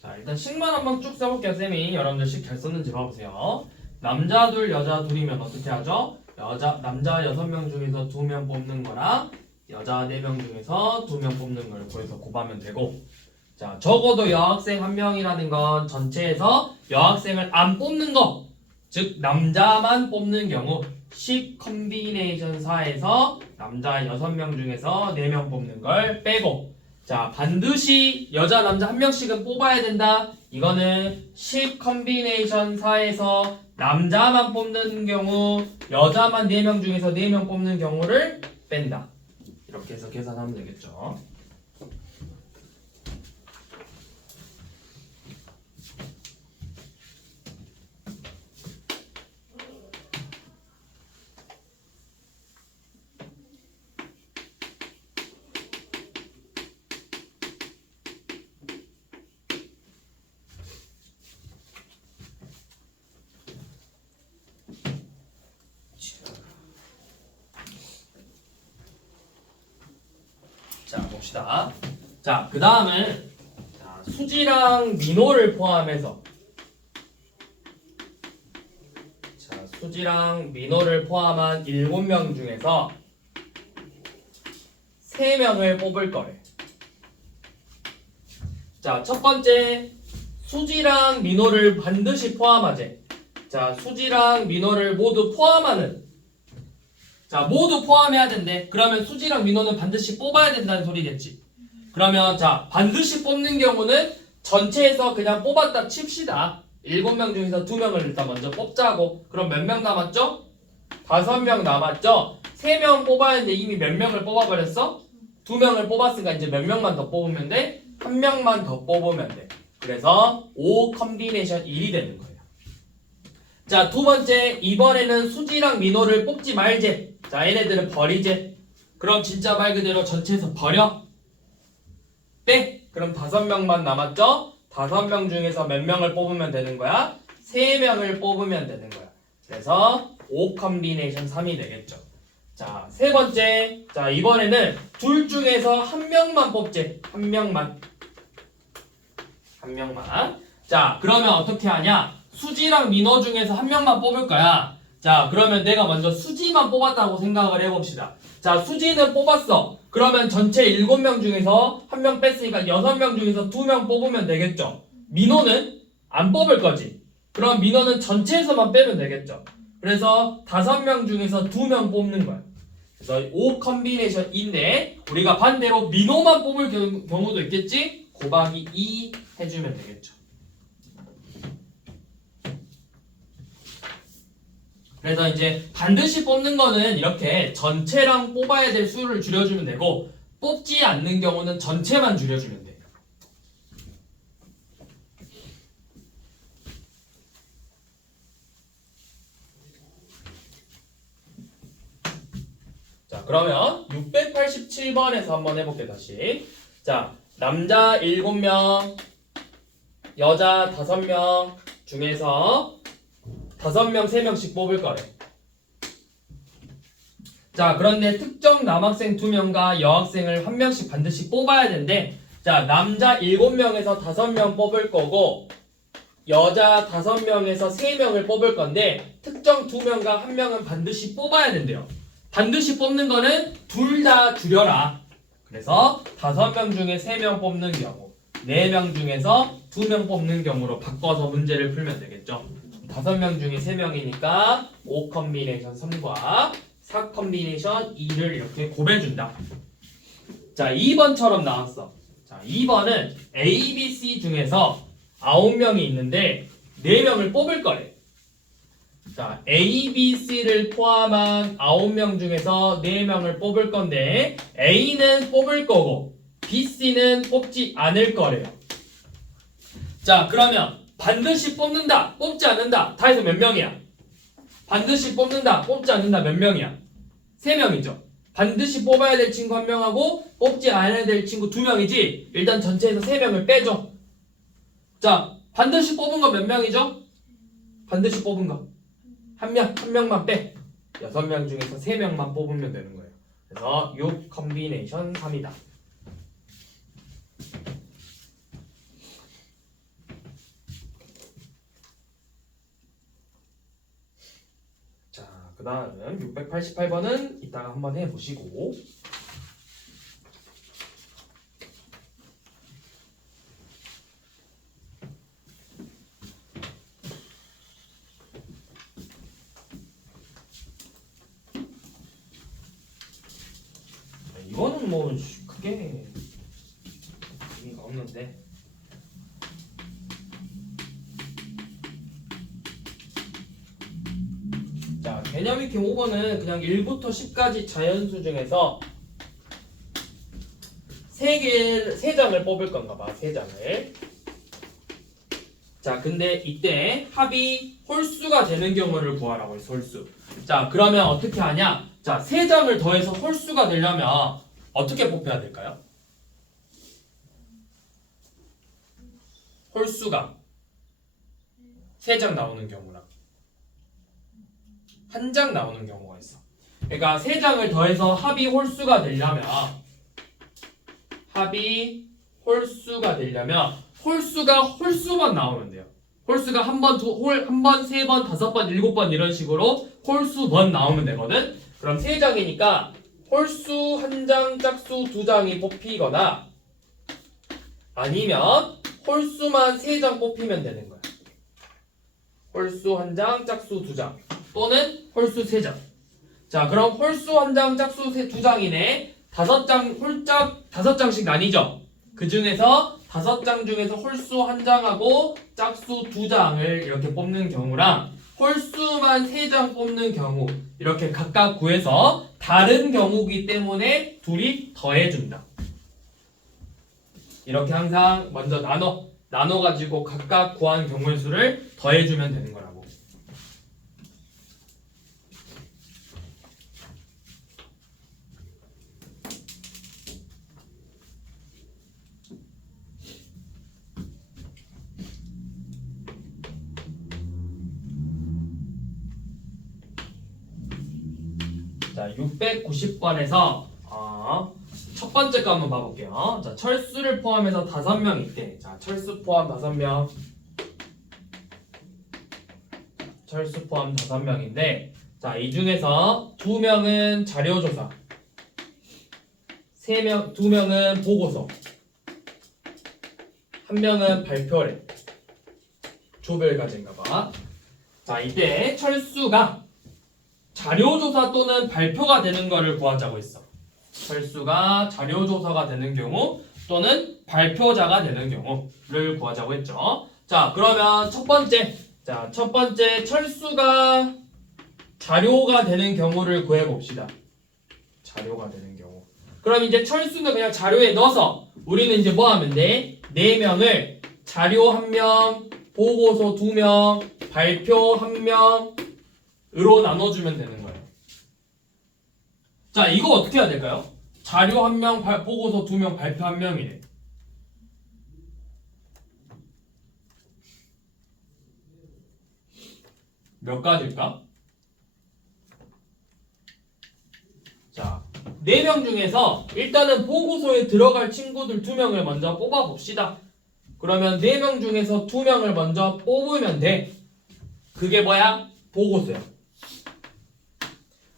자, 일단 식만 한번 쭉 써볼게요, 쌤이. 여러분들 식 잘 썼는지 봐보세요. 남자 둘, 여자 둘이면 어떻게 하죠? 남자 6명 중에서 2명 뽑는 거랑 여자 4명 중에서 2명 뽑는 걸 구해서 곱하면 되고, 자, 적어도 여학생 1명이라는 건 전체에서 여학생을 안 뽑는 거, 즉 남자만 뽑는 경우 10 컨비네이션 4에서 남자 6명 중에서 4명 뽑는 걸 빼고, 자, 반드시 여자 남자 1명씩은 뽑아야 된다. 이거는 10 컨비네이션 4에서 남자만 뽑는 경우 여자만 4명 중에서 4명 뽑는 경우를 뺀다. 이렇게 해서 계산하면 되겠죠. 자, 봅시다. 자, 그 다음은 수지랑 민호를 포함해서 수지랑 민호를 포함한 7명 중에서 3명을 뽑을 거래. 자, 첫 번째 수지랑 민호를 반드시 포함하재. 자, 수지랑 민호를 모두 포함하는. 자, 모두 포함해야 된대. 그러면 수지랑 민호는 반드시 뽑아야 된다는 소리겠지. 그러면 자, 반드시 뽑는 경우는 전체에서 그냥 뽑았다 칩시다. 7명 중에서 2명을 일단 먼저 뽑자고. 그럼 몇 명 남았죠? 5명 남았죠? 3명 뽑아야 하는데 이미 몇 명을 뽑아버렸어? 2명을 뽑았으니까 이제 몇 명만 더 뽑으면 돼? 1명만 더 뽑으면 돼. 그래서 5 컴비네이션 1이 되는 거예요. 자, 두 번째, 이번에는 수지랑 민호를 뽑지 말제. 자, 얘네들은 버리제. 그럼 진짜 말 그대로 전체에서 버려. 빼. 그럼 5명만 남았죠? 5명 중에서 몇 명을 뽑으면 되는 거야? 3명을 뽑으면 되는 거야. 그래서 5 컴비네이션 3이 되겠죠. 자, 세 번째. 자, 이번에는 둘 중에서 한 명만 뽑지. 한 명만. 자, 그러면 어떻게 하냐? 수지랑 민호 중에서 한 명만 뽑을 거야. 자, 그러면 내가 먼저 수지만 뽑았다고 생각을 해봅시다. 자, 수지는 뽑았어. 그러면 전체 7명 중에서 한 명 뺐으니까 6명 중에서 2명 뽑으면 되겠죠. 민호는 안 뽑을 거지. 그럼 민호는 전체에서만 빼면 되겠죠. 그래서 5명 중에서 2명 뽑는 거야. 그래서 5 컴비네이션인데 우리가 반대로 민호만 뽑을 경우도 있겠지? 곱하기 2 해주면 되겠죠. 그래서 이제 반드시 뽑는 거는 이렇게 전체랑 뽑아야 될 수를 줄여주면 되고 뽑지 않는 경우는 전체만 줄여주면 돼요. 자, 그러면 687번에서 한번 해볼게요. 다시. 자, 남자 7명, 여자 5명 중에서 5명, 3명씩 뽑을 거래. 자, 그런데 특정 남학생 2명과 여학생을 1명씩 반드시 뽑아야 되는데, 자, 남자 7명에서 5명 뽑을 거고 여자 5명에서 3명을 뽑을 건데 특정 2명과 1명은 반드시 뽑아야 된대요. 반드시 뽑는 거는 둘 다 줄여라. 그래서 5명 중에 3명 뽑는 경우, 4명 중에서 2명 뽑는 경우로 바꿔서 문제를 풀면 되겠죠. 5명 중에 3명이니까 5 컴비네이션 3과 4 컴비네이션 2를 이렇게 곱해준다. 자, 2번처럼 나왔어. 자, 2번은 A, B, C 중에서 9명이 있는데 4명을 뽑을 거래. 자, A, B, C를 포함한 9명 중에서 4명을 뽑을 건데 A는 뽑을 거고 B, C는 뽑지 않을 거래요. 자, 그러면 반드시 뽑는다, 뽑지 않는다 다 해서 몇 명이야? 반드시 뽑는다, 뽑지 않는다 몇 명이야? 3명이죠. 반드시 뽑아야 될 친구 1명하고 뽑지 않아야 될 친구 2명이지. 일단 전체에서 3명을 빼줘. 자, 반드시 뽑은 거 몇 명이죠? 반드시 뽑은 거 한 명만 빼. 6명 중에서 3명만 뽑으면 되는 거예요. 그래서 6 컴비네이션 3이다. 자, 그 다음 688번은 이따가 한번 해보시고, 이거는 뭐 크게 의미가 없는데. 자, 개념 익힘 5번은 그냥 1부터 10까지 자연수 중에서 3장을 뽑을 건가 봐. 3장을. 자, 근데 이때 합이 홀수가 되는 경우를 구하라고 했어. 홀수. 자, 그러면 어떻게 하냐? 자, 3장을 더해서 홀수가 되려면 어떻게 뽑혀야 될까요? 홀수가 3장 나오는 경우랑 1장 나오는 경우가 있어. 그러니까 3장을 더해서 합이 홀수가 되려면 합이 홀수가 되려면 홀수가 홀수만 나오면 돼요. 홀수가 한 번, 한 번, 세 번, 다섯 번, 일곱 번 이런 식으로 홀수 번 나오면 되거든. 그럼 세 장이니까 홀수 한 장, 짝수 두 장이 뽑히거나 아니면 홀수만 세 장 뽑히면 되는 거야. 홀수 한 장, 짝수 두 장 또는 홀수 세 장. 자, 그럼 홀수 한 장, 짝수 두 장이네. 다섯 장, 홀짝 다섯 장씩 나뉘죠. 그 중에서 다섯 장 중에서 홀수 한 장하고 짝수 두 장을 이렇게 뽑는 경우랑 홀수만 세 장 뽑는 경우 이렇게 각각 구해서 다른 경우이기 때문에 둘이 더해준다. 이렇게 항상 먼저 나눠가지고 각각 구한 경우의 수를 더해주면 되는 거라고. 자, 690번에서 첫 번째 거 한번 봐볼게요. 자, 철수를 포함해서 5명 있대. 자, 철수 포함 5명. 철수 포함 5명인데, 자, 이 중에서 2명은 자료조사, 2명은 보고서, 1명은 발표래. 조별과제인가봐. 자, 이때 철수가 자료조사 또는 발표가 되는 거를 구하자고 했어. 철수가 자료조사가 되는 경우 또는 발표자가 되는 경우를 구하자고 했죠. 자, 그러면 첫 번째 철수가 자료가 되는 경우를 구해봅시다. 자료가 되는 경우. 그럼 이제 철수는 그냥 자료에 넣어서 우리는 이제 뭐 하면 돼? 4명을 자료 1명, 보고서 2명, 발표 1명으로 나눠주면 되는 거예요. 자, 이거 어떻게 해야 될까요? 자료 1명, 보고서 2명, 발표 1명이래. 몇 가지일까? 자, 4명 중에서 일단은 보고서에 들어갈 친구들 2명을 먼저 뽑아봅시다. 그러면 4명 중에서 2명을 먼저 뽑으면 돼. 그게 뭐야? 보고서야.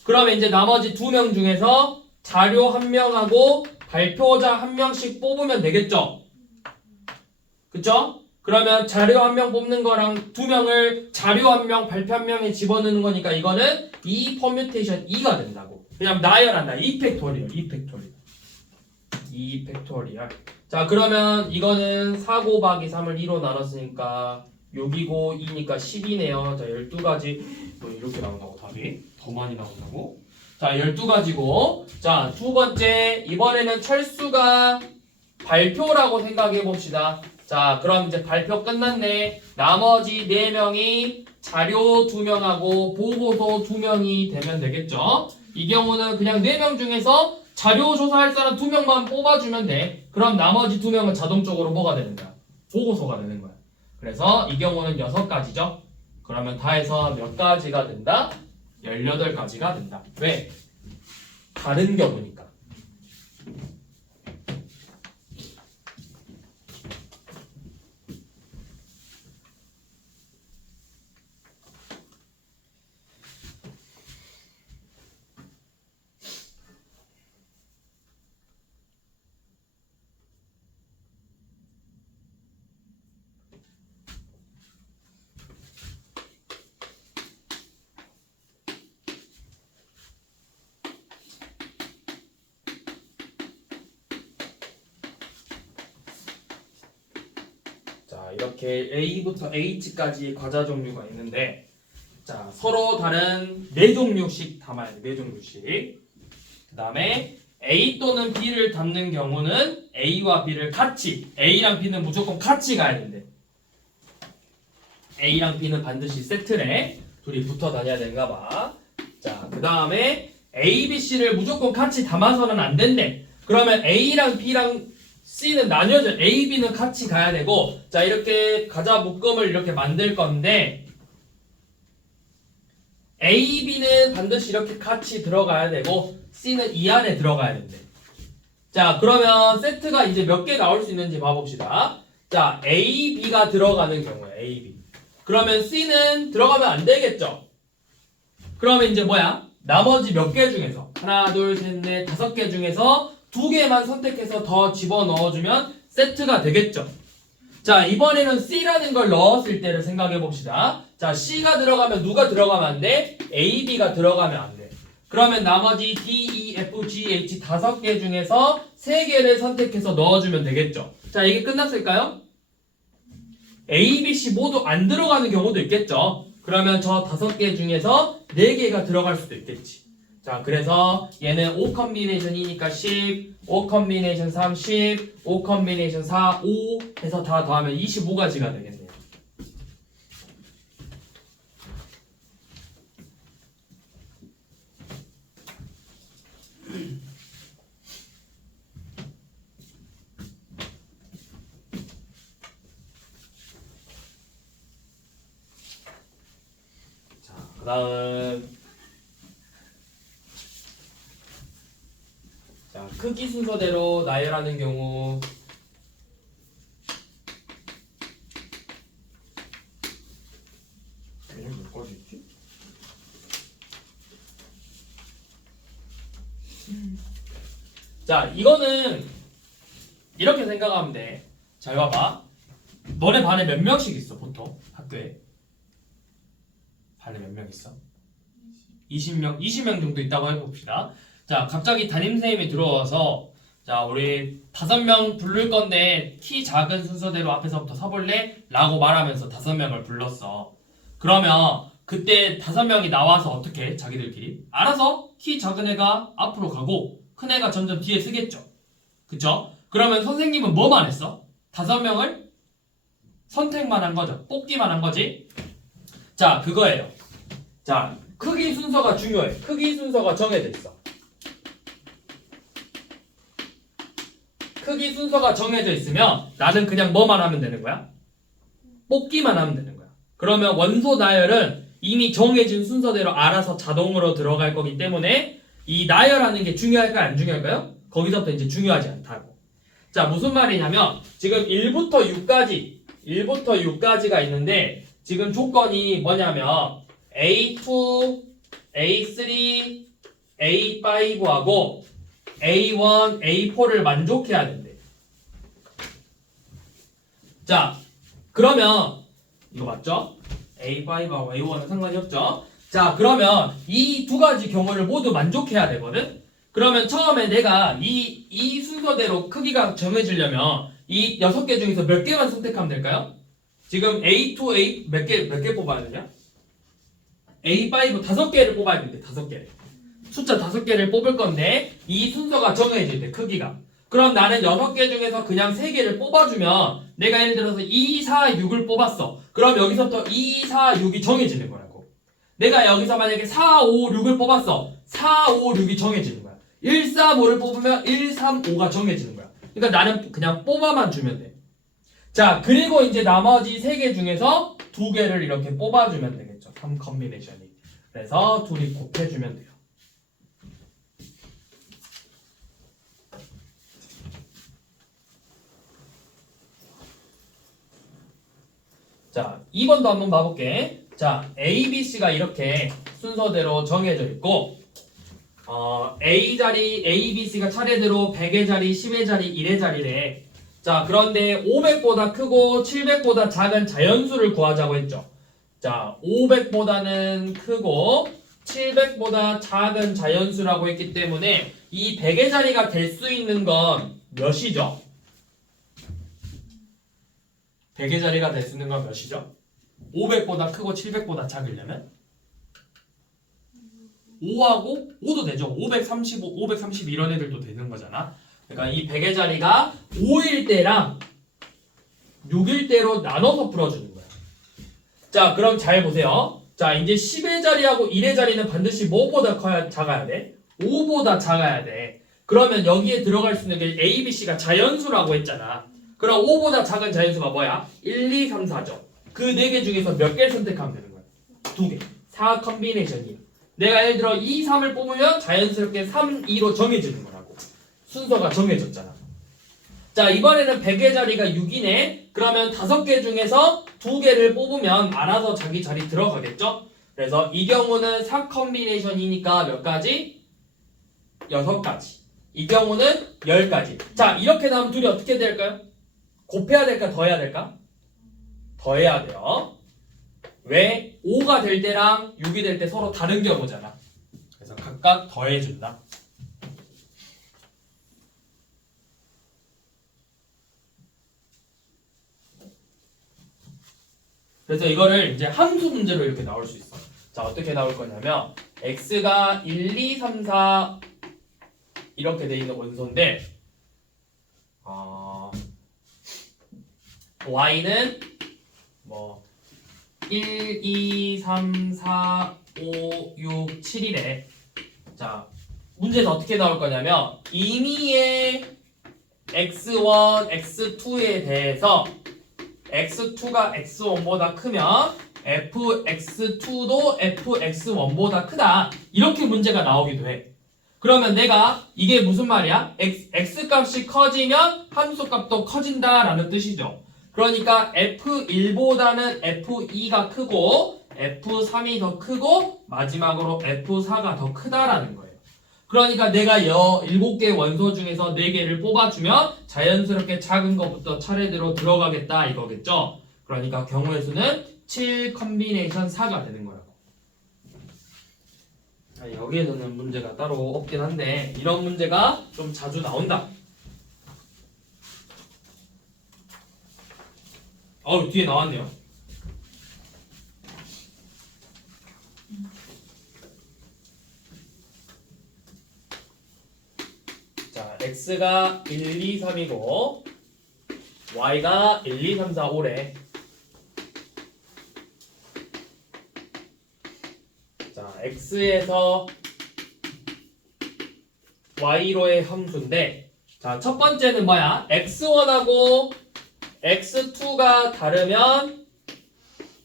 그러면 이제 나머지 2명 중에서 자료 1명하고 발표자 1명씩 뽑으면 되겠죠? 그쵸? 그러면 자료 1명 뽑는 거랑 2명을 자료 1명, 발표 1명에 집어넣는 거니까 이거는 2 퍼뮤테이션 2가 된다고. 그냥 나열한다. 2팩토리얼. 자, 그러면 이거는 4 곱하기 3을 2로 나눴으니까 6이고 2니까 10이네요. 자, 12가지. 뭐 이렇게 나온다고 답이? 더 많이 나온다고? 자, 12가지고. 자, 두 번째. 이번에는 철수가 발표라고 생각해 봅시다. 자, 그럼 이제 발표 끝났네. 나머지 4명이 자료 2명하고 보고서 2명이 되면 되겠죠? 이 경우는 그냥 4명 중에서 자료 조사할 사람 2명만 뽑아주면 돼. 그럼 나머지 2명은 자동적으로 뭐가 되는 거야? 보고서가 되는 거야. 그래서 이 경우는 6가지죠. 그러면 다 해서 몇 가지가 된다? 18가지가 된다. 왜? 다른 경우니까. 이렇게 A부터 H까지 과자 종류가 있는데, 자, 서로 다른 4종류씩 담아야 돼. 4종류씩. 그 다음에 A 또는 B를 담는 경우는 A와 B를 같이, A랑 B는 무조건 같이 가야 된대. A랑 B는 반드시 세트래. 둘이 붙어 다녀야 되는가 봐. 자, 그 다음에 A, B, C를 무조건 같이 담아서는 안 된대. 그러면 A랑 B랑 C는 나뉘어져. A, B는 같이 가야 되고, 자, 이렇게 과자 묶음을 이렇게 만들 건데, A, B는 반드시 이렇게 같이 들어가야 되고, C는 이 안에 들어가야 된대. 자, 그러면 세트가 이제 몇 개 나올 수 있는지 봐봅시다. 자, A, B가 들어가는 경우에 A, B. 그러면 C는 들어가면 안 되겠죠? 그러면 이제 뭐야? 나머지 몇 개 중에서 하나, 둘, 셋, 넷, 5개 중에서 2개만 선택해서 더 집어넣어주면 세트가 되겠죠? 자, 이번에는 C라는 걸 넣었을 때를 생각해 봅시다. 자, C가 들어가면 누가 들어가면 안 돼? A, B가 들어가면 안 돼. 그러면 나머지 D, E, F, G, H 5개 중에서 3개를 선택해서 넣어주면 되겠죠. 자, 이게 끝났을까요? A, B, C 모두 안 들어가는 경우도 있겠죠. 그러면 저 5개 중에서 4개가 들어갈 수도 있겠지. 자, 그래서 얘는 5 컨비네이션이니까 10, 5 컨비네이션 30, 5 컨비네이션 4, 5 해서 다 더하면 25가지가 되겠네요. 자, 그 다음 자, 크기 순서대로 나열하는 경우 이게 몇 가지 있지? 자, 이거는 이렇게 생각하면 돼. 잘 봐봐. 너네 반에 몇 명씩 있어, 보통? 학교에? 반에 몇 명 있어? 20명? 20명 정도 있다고 해봅시다. 자, 갑자기 담임선생님이 들어와서 자, 우리 5명 부를 건데 키 작은 순서대로 앞에서부터 서볼래? 라고 말하면서 5명을 불렀어. 그러면 그때 5명이 나와서 어떻게 해? 자기들끼리? 알아서 키 작은 애가 앞으로 가고 큰 애가 점점 뒤에 쓰겠죠. 그쵸? 그러면 선생님은 뭐만 했어? 5명을 선택만 한 거죠. 뽑기만 한 거지. 자, 그거예요. 자, 크기 순서가 중요해. 크기 순서가 정해져 있어. 크기 순서가 정해져 있으면 나는 그냥 뭐만 하면 되는 거야? 뽑기만 하면 되는 거야. 그러면 원소 나열은 이미 정해진 순서대로 알아서 자동으로 들어갈 거기 때문에 이 나열하는 게 중요할까요? 안 중요할까요? 거기서부터 이제 중요하지 않다고. 자, 무슨 말이냐면 지금 1부터 6까지가 있는데 지금 조건이 뭐냐면 A2, A3, A5하고 A1, A4를 만족해야 된대. 자, 그러면 이거 맞죠? A5하고 A1은 상관이 없죠? 자, 그러면 이 2가지 경우를 모두 만족해야 되거든? 그러면 처음에 내가 이 순서대로 크기가 정해지려면 이 6개 중에서 몇 개만 선택하면 될까요? 지금 A2, A 몇 개 뽑아야 되냐? A5 5개를 뽑아야 되는데 5개를. 숫자 5개를 뽑을 건데 이 순서가 정해질 때 크기가. 그럼 나는 6개 중에서 그냥 3개를 뽑아주면 내가 예를 들어서 2, 4, 6을 뽑았어. 그럼 여기서부터 2, 4, 6이 정해지는 거라고. 내가 여기서 만약에 4, 5, 6을 뽑았어. 4, 5, 6이 정해지는 거야. 1, 4, 5를 뽑으면 1, 3, 5가 정해지는 거야. 그러니까 나는 그냥 뽑아만 주면 돼. 자, 그리고 이제 나머지 3개 중에서 2개를 이렇게 뽑아주면 되겠죠. 3 컨비네이션이. 그래서 둘이 곱해주면 돼요. 자, 2번도 한번 봐볼게. 자, A, B, C가 이렇게 순서대로 정해져 있고 A 자리, A, B, C가 차례대로 100의 자리, 10의 자리, 1의 자리래. 자, 그런데 500보다 크고 700보다 작은 자연수를 구하자고 했죠. 자, 500보다는 크고 700보다 작은 자연수라고 했기 때문에 이 100의 자리가 될 수 있는 건 몇이죠? 100의 자리가 될 수 있는 건 몇이죠? 500보다 크고 700보다 작으려면 5하고 5도 되죠. 535, 530 이런 애들도 되는 거잖아. 그러니까 이 100의 자리가 5일 때랑 6일 때로 나눠서 풀어주는 거야. 자, 그럼 잘 보세요. 자, 이제 10의 자리하고 1의 자리는 반드시 뭐보다 작아야 돼? 5보다 작아야 돼. 그러면 여기에 들어갈 수 있는 게 A, B, C가 자연수라고 했잖아. 그럼 5보다 작은 자연수가 뭐야? 1, 2, 3, 4죠. 그 4개 중에서 몇 개를 선택하면 되는 거야? 2개. 4 컨비네이션이야. 내가 예를 들어 2, 3을 뽑으면 자연스럽게 3, 2로 정해지는 거라고. 순서가 정해졌잖아. 자, 이번에는 100의 자리가 6이네. 그러면 5개 중에서 2개를 뽑으면 알아서 자기 자리 들어가겠죠? 그래서 이 경우는 4 컨비네이션이니까 몇 가지? 6가지. 이 경우는 10가지. 자, 이렇게 나오면 둘이 어떻게 될까요? 곱해야 될까? 더해야 될까? 더해야 돼요. 왜? 5가 될 때랑 6이 될 때 서로 다른 경우잖아. 그래서 각각 더해준다. 그래서 이거를 이제 함수 문제로 이렇게 나올 수 있어. 자, 어떻게 나올 거냐면 x가 1, 2, 3, 4 이렇게 돼 있는 원소인데 y는 뭐 1, 2, 3, 4, 5, 6, 7이래. 자, 문제에서 어떻게 나올 거냐면 임의의 x1, x2에 대해서 x2가 x1보다 크면 fx2도 fx1보다 크다. 이렇게 문제가 나오기도 해. 그러면 내가 이게 무슨 말이야? x 값이 커지면 함수 값도 커진다라는 뜻이죠. 그러니까 f1보다는 f2가 크고 f3이 더 크고 마지막으로 f4가 더 크다라는 거예요. 그러니까 내가 7개 원소 중에서 4개를 뽑아주면 자연스럽게 작은 것부터 차례대로 들어가겠다 이거겠죠. 그러니까 경우의 수는 7 컨비네이션 4가 되는 거라고. 여기에서는 문제가 따로 없긴 한데 이런 문제가 좀 자주 나온다. 뒤에 나왔네요. 자, x가 1, 2, 3이고 y가 1, 2, 3, 4, 5래. 자, x에서 y로의 함수인데 자, 첫 번째는 뭐야? x1하고 x2가 다르면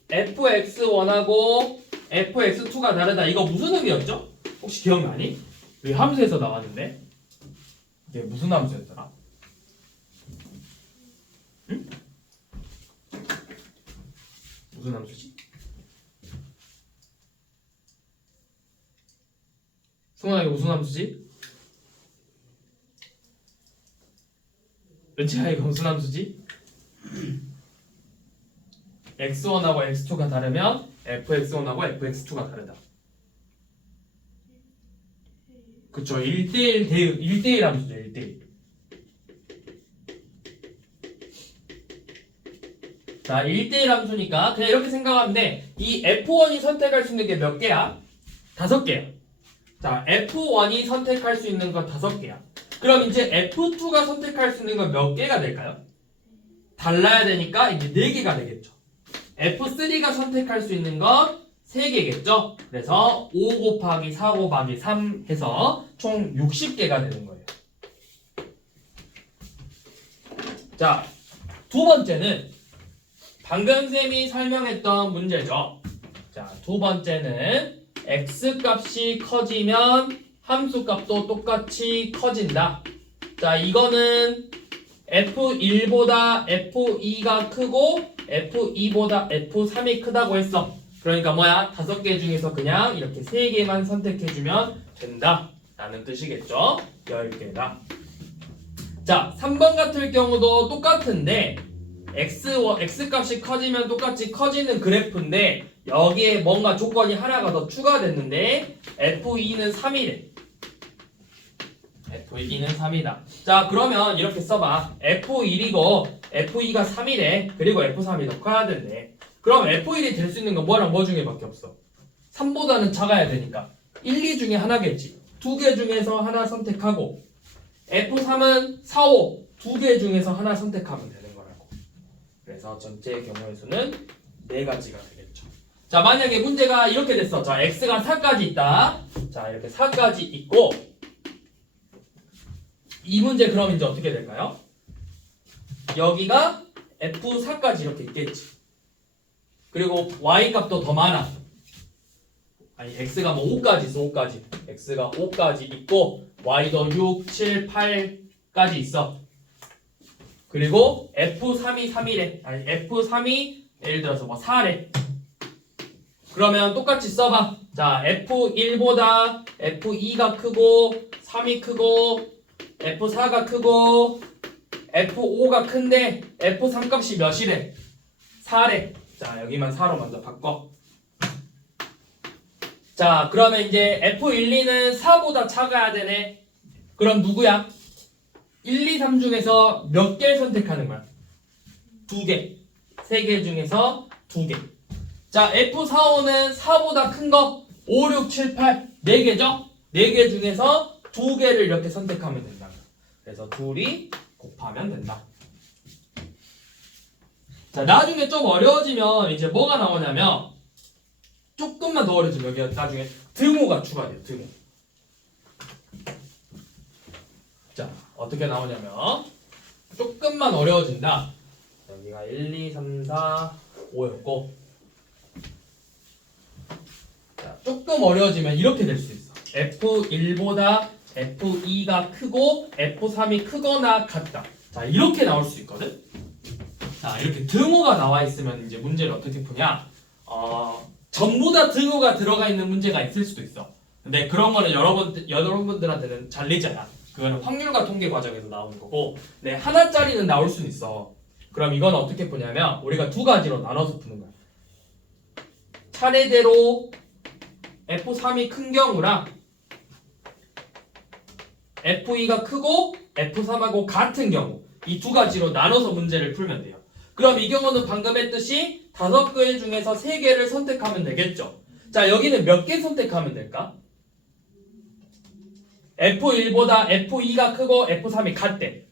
fx1하고 fx2가 다르다. 이거 무슨 의미였죠? 혹시 기억나니? 우리 함수에서 나왔는데 이게 무슨 함수였더라? 응? 무슨 함수지? 승원아 이거 무슨 함수지? 은채야 이거 무슨 함수지? x1하고 x2가 다르면 fx1하고 fx2가 다르다. 그쵸. 1대1 함수죠. 1대1. 자, 1대1 함수니까 그냥 이렇게 생각하면 돼. 이 f1이 선택할 수 있는 게 몇 개야? 5개야. 자, f1이 선택할 수 있는 건 5개야. 그럼 이제 f2가 선택할 수 있는 건 몇 개가 될까요? 달라야 되니까 이제 4개가 되겠죠. f3가 선택할 수 있는 건 3개겠죠? 그래서 5 곱하기 4 곱하기 3 해서 총 60개가 되는 거예요. 자, 두 번째는 방금 쌤이 설명했던 문제죠. 자, 두 번째는 x값이 커지면 함수값도 똑같이 커진다. 자, 이거는 f1보다 f2가 크고 f2보다 f3이 크다고 했어. 그러니까 뭐야? 5개 중에서 그냥 이렇게 3개만 선택해주면 된다 라는 뜻이겠죠. 10개다. 자, 3번 같은 경우도 똑같은데 x값이 커지면 똑같이 커지는 그래프인데 여기에 뭔가 조건이 하나가 더 추가됐는데 f2는 3이래. f2는 3이다. 자, 그러면 이렇게 써봐. f1이고 f2가 3이래. 그리고 f3이 더 커야 된대. 그럼 f1이 될 수 있는 건 뭐랑 뭐 중에밖에 없어? 3보다는 작아야 되니까 1, 2 중에 하나겠지. 2개 중에서 하나 선택하고 f3은 4, 5 2개 중에서 하나 선택하면 되는 거라고. 그래서 전체 경우의 수는 4가지가 되겠죠. 자, 만약에 문제가 이렇게 됐어. 자, x가 4까지 있다. 자, 이렇게 4까지 있고 이 문제 그럼 이제 어떻게 될까요? 여기가 f4까지 이렇게 있겠지. 그리고 y 값도 더 많아. 아니 x가 뭐 5까지 있어. 5까지. x가 5까지 있고 y도 6, 7, 8까지 있어. 그리고 f3이 3이래. 아니 f3이 예를 들어서 뭐 4래. 그러면 똑같이 써봐. 자, f1보다 f2가 크고 3이 크고 f4가 크고 f5가 큰데 f3 값이 몇이래? 4래. 자, 여기만 4로 먼저 바꿔. 자, 그러면 이제 f12는 4보다 작아야 되네. 그럼 누구야? 1, 2, 3 중에서 몇 개를 선택하는 거야? 2개. 3개 중에서 2개. 자, F45는 4보다 큰 거 5, 6, 7, 8 4개죠? 4개 중에서 2개를 이렇게 선택하면 된다. 그래서 둘이 곱하면 된다. 자, 나중에 좀 어려워지면 이제 뭐가 나오냐면 조금만 더 어려워지면 여기 나중에 등호가 추가돼요. 등호. 자, 어떻게 나오냐면 조금만 어려워진다. 여기가 1, 2, 3, 4, 5였고 자, 조금 어려워지면 이렇게 될 수 있어. F1보다 F2가 크고 F3이 크거나 같다. 자, 이렇게 나올 수 있거든. 자, 이렇게 등호가 나와 있으면 이제 문제를 어떻게 푸냐? 전부 다 등호가 들어가 있는 문제가 있을 수도 있어. 근데 그런 거는 여러분들한테는 잘 되지 않아. 그거는 확률과 통계 과정에서 나오는 거고, 네, 하나짜리는 나올 수는 있어. 그럼 이건 어떻게 푸냐면 우리가 두 가지로 나눠서 푸는 거야. 차례대로 F3이 큰 경우랑 F2가 크고 F3하고 같은 경우 이 두 가지로 나눠서 문제를 풀면 돼요. 그럼 이 경우는 방금 했듯이 5개 중에서 3개를 선택하면 되겠죠. 자, 여기는 몇 개 선택하면 될까? F1보다 F2가 크고 F3이 같대.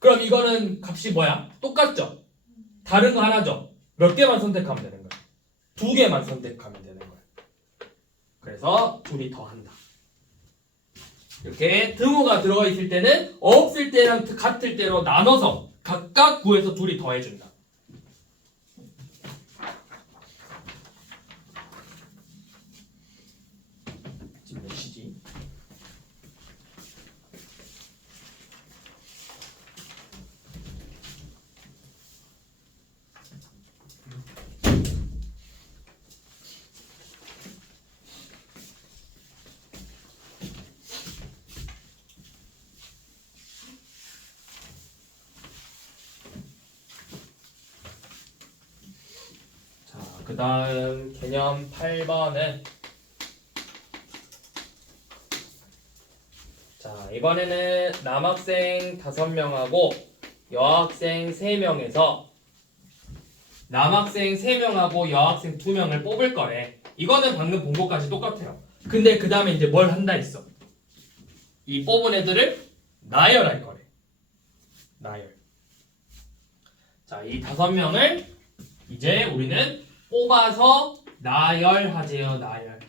그럼 이거는 값이 뭐야? 똑같죠? 다른 거 하나죠? 몇 개만 선택하면 되는 거야? 2개만 선택하면 되는 거야. 그래서 둘이 더한다. 이렇게 등호가 들어가 있을 때는 없을 때랑 같을 때로 나눠서 각각 구해서 둘이 더해준다. 지금 몇 시지? 그 다음 개념 8번은 자, 이번에는 남학생 5명하고 여학생 3명에서 남학생 3명하고 여학생 2명을 뽑을 거래. 이거는 방금 본 것까지 똑같아요. 근데 그 다음에 이제 뭘 한다 했어? 이 뽑은 애들을 나열할 거래. 나열. 자, 이 5명을 이제 우리는 뽑아서 나열하재요. 나열.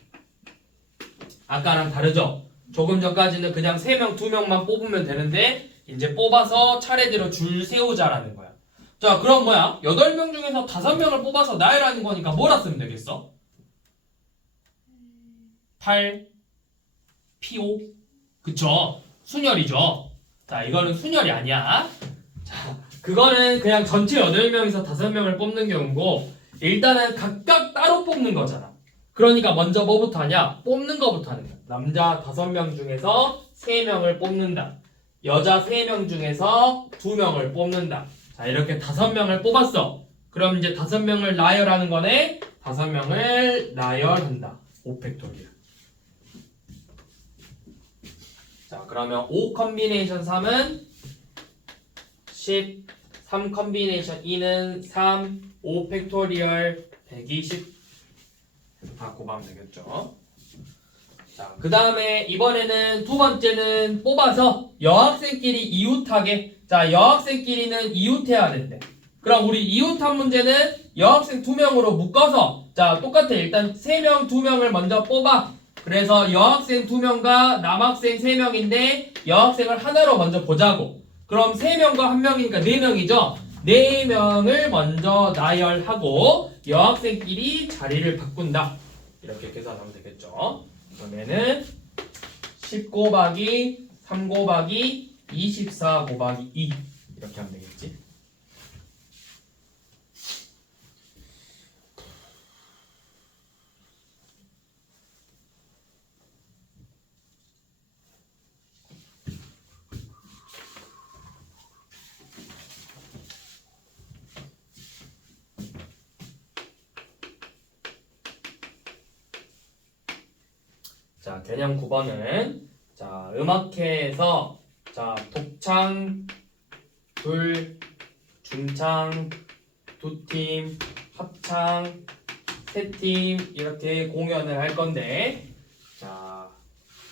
아까랑 다르죠? 조금 전까지는 그냥 3명, 2명만 뽑으면 되는데 이제 뽑아서 차례대로 줄 세우자라는 거야. 자, 그럼 뭐야? 8명 중에서 5명을 뽑아서 나열하는 거니까 뭐라 쓰면 되겠어? 8, P5. 그쵸? 순열이죠. 자, 이거는 순열이 아니야. 자, 그거는 그냥 전체 8명에서 5명을 뽑는 경우고 일단은 각각 따로 뽑는 거잖아. 그러니까 먼저 뭐부터 하냐? 뽑는 거부터 하는 거야. 남자 5명 중에서 3명을 뽑는다. 여자 3명 중에서 2명을 뽑는다. 자, 이렇게 5명을 뽑았어. 그럼 이제 5명을 나열하는 거네. 5명을 나열한다. 5팩토리얼. 자, 그러면 5 컨비네이션 3은 10, 3 컨비네이션 2는 3, 5 팩토리얼 120. 다 곱하면 되겠죠. 자, 그 다음에 이번에는 두 번째는 뽑아서 여학생끼리 이웃하게. 자, 여학생끼리는 이웃해야 된대. 그럼 우리 이웃한 문제는 여학생 2명으로 묶어서 자, 똑같아. 일단 3명, 2명을 먼저 뽑아. 그래서 여학생 2명과 남학생 3명인데 여학생을 하나로 먼저 보자고. 그럼 3명과 1명이니까 4명이죠. 4명을 먼저 나열하고 여학생끼리 자리를 바꾼다. 이렇게 계산하면 되겠죠. 그러면은 10 곱하기 3 곱하기 24 곱하기 2 이렇게 하면 되겠지. 자, 개념 9번은 자, 음악회에서 자, 독창 둘, 중창 두 팀, 합창 세 팀 이렇게 공연을 할 건데 자,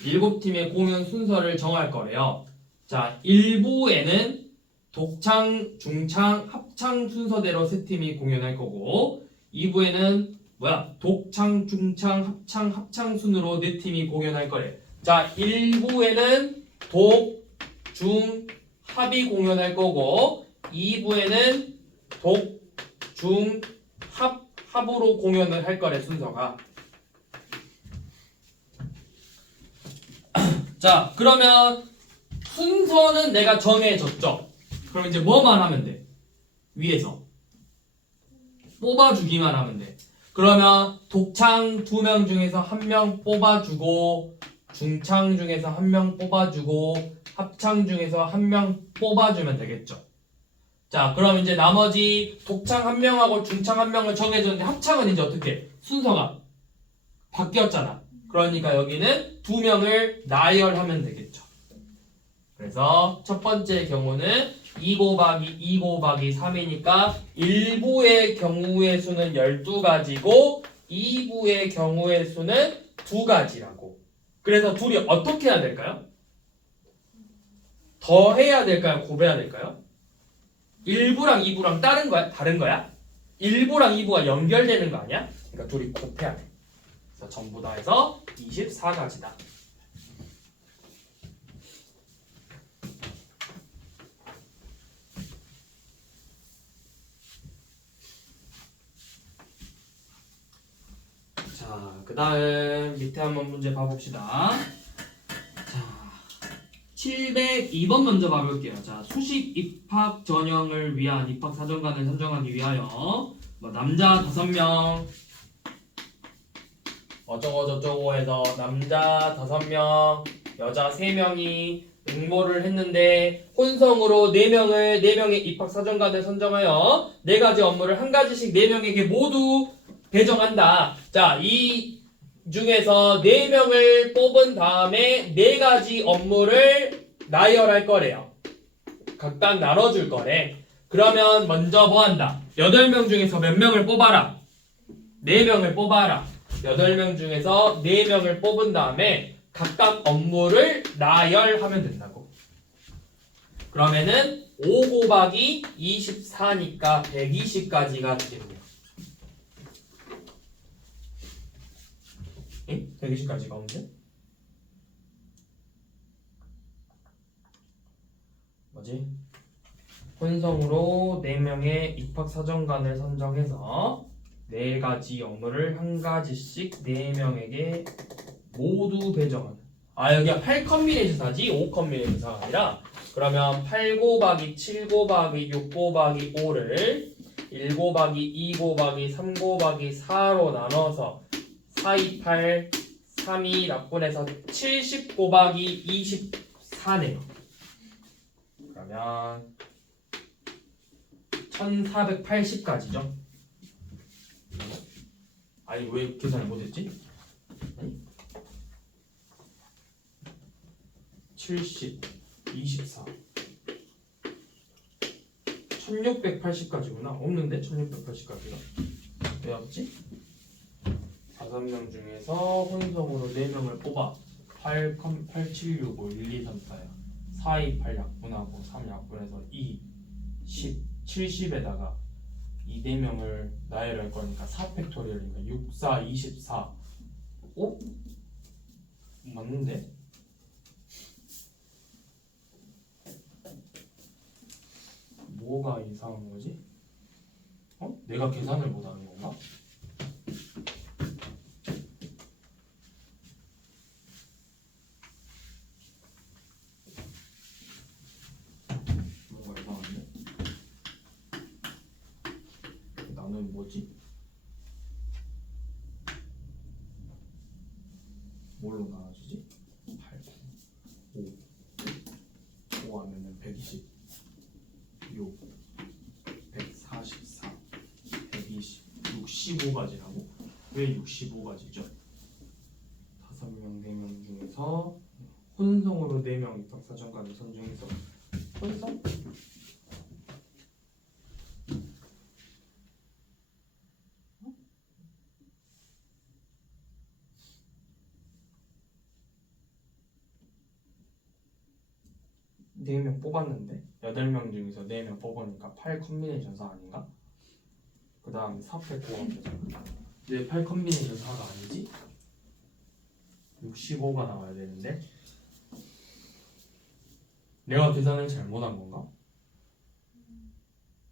7팀의 공연 순서를 정할 거래요. 자, 1부에는 독창, 중창, 합창 순서대로 세 팀이 공연할 거고 2부에는 독창, 중창, 합창 순으로 네 팀이 공연할 거래. 자, 1부에는 독, 중, 합이 공연할 거고 2부에는 독, 중, 합으로 공연을 할 거래 순서가. 자, 그러면 순서는 내가 정해줬죠. 그럼 이제 뭐만 하면 돼? 위에서 뽑아주기만 하면 돼. 그러면 독창 2명 중에서 1명 뽑아주고 중창 중에서 1명 뽑아주고 합창 중에서 1명 뽑아주면 되겠죠. 자, 그럼 이제 나머지 독창 1명하고 중창 1명을 정해줬는데 합창은 이제 어떻게? 순서가 바뀌었잖아. 그러니까 여기는 2명을 나열하면 되겠죠. 그래서 첫 번째 경우는 2 곱하기 2 곱하기 3이니까 1부의 경우의 수는 12가지고 2부의 경우의 수는 2가지라고. 그래서 둘이 어떻게 해야 될까요? 더해야 될까요? 곱해야 될까요? 1부랑 2부랑 다른 거야? 1부랑 2부가 연결되는 거 아니야? 그러니까 둘이 곱해야 돼. 그래서 전부 다 해서 24가지다. 자, 그 다음 밑에 한번 문제 봐봅시다. 자, 702번 먼저 봐볼게요. 자, 수식 입학 전형을 위한 입학 사정관을 선정하기 위하여 남자 5명 어쩌고저쩌고 해서 남자 5명 여자 3명이 응모를 했는데 혼성으로 4명의 입학 사정관을 선정하여 4가지 업무를 한 가지씩 4명에게 모두 배정한다. 자, 이 중에서 4명을 뽑은 다음에 4가지 업무를 나열할 거래요. 각각 나눠줄 거래. 그러면 먼저 뭐 한다? 8명 중에서 몇 명을 뽑아라? 4명을 뽑아라. 8명 중에서 4명을 뽑은 다음에 각각 업무를 나열하면 된다고. 그러면은 5 곱하기 24니까 120가지가 되겠네요. 120가지가 없는데? 뭐지? 혼성으로 4명의 입학사정관을 선정해서 4가지 업무를 한 가지씩 4명에게 모두 배정하는. 아, 여기가 8컴비네이션사지 5컴비네이션사가 아니라. 그러면 8 곱하기 7 곱하기 6 곱하기 5를 1 곱하기 2 곱하기 3 곱하기 4로 나눠서 4, 2, 8, 3, 2 납분해서 70 곱하기 24네요. 그러면 1480가지죠. 아니, 왜 계산을 못했지? 70, 24 1680가지구나. 없는데 1680가지가 왜 없지? 5명 중에서 혼성으로 4명을 뽑아 8, 7, 6, 5, 1, 2, 3, 4야 4, 2, 8 약분하고 3 약분해서 2, 10, 70에다가 이 4명을 나열할 거니까 4팩토리얼이니까 6, 4, 24 어? 맞는데? 뭐가 이상한 거지? 내가 계산을 못하는 건가? 나누면 뭐지? 뭘로 나눠주지? 8, 5 하면은 120, 6, 144, 120, 65가지라고? 왜 65가지죠? 5명, 4명 중에서 혼성으로 4명 입학사정관을 선정해서 혼성? 네 명 뽑았는데 8명 중에서 4명 뽑으니까 8 컨비네이션 4 아닌가? 그 다음에 4패 구하면 되잖아. 왜 8 컨비네이션 4가 아니지? 65가 나와야 되는데 내가 계산을 잘못한 건가?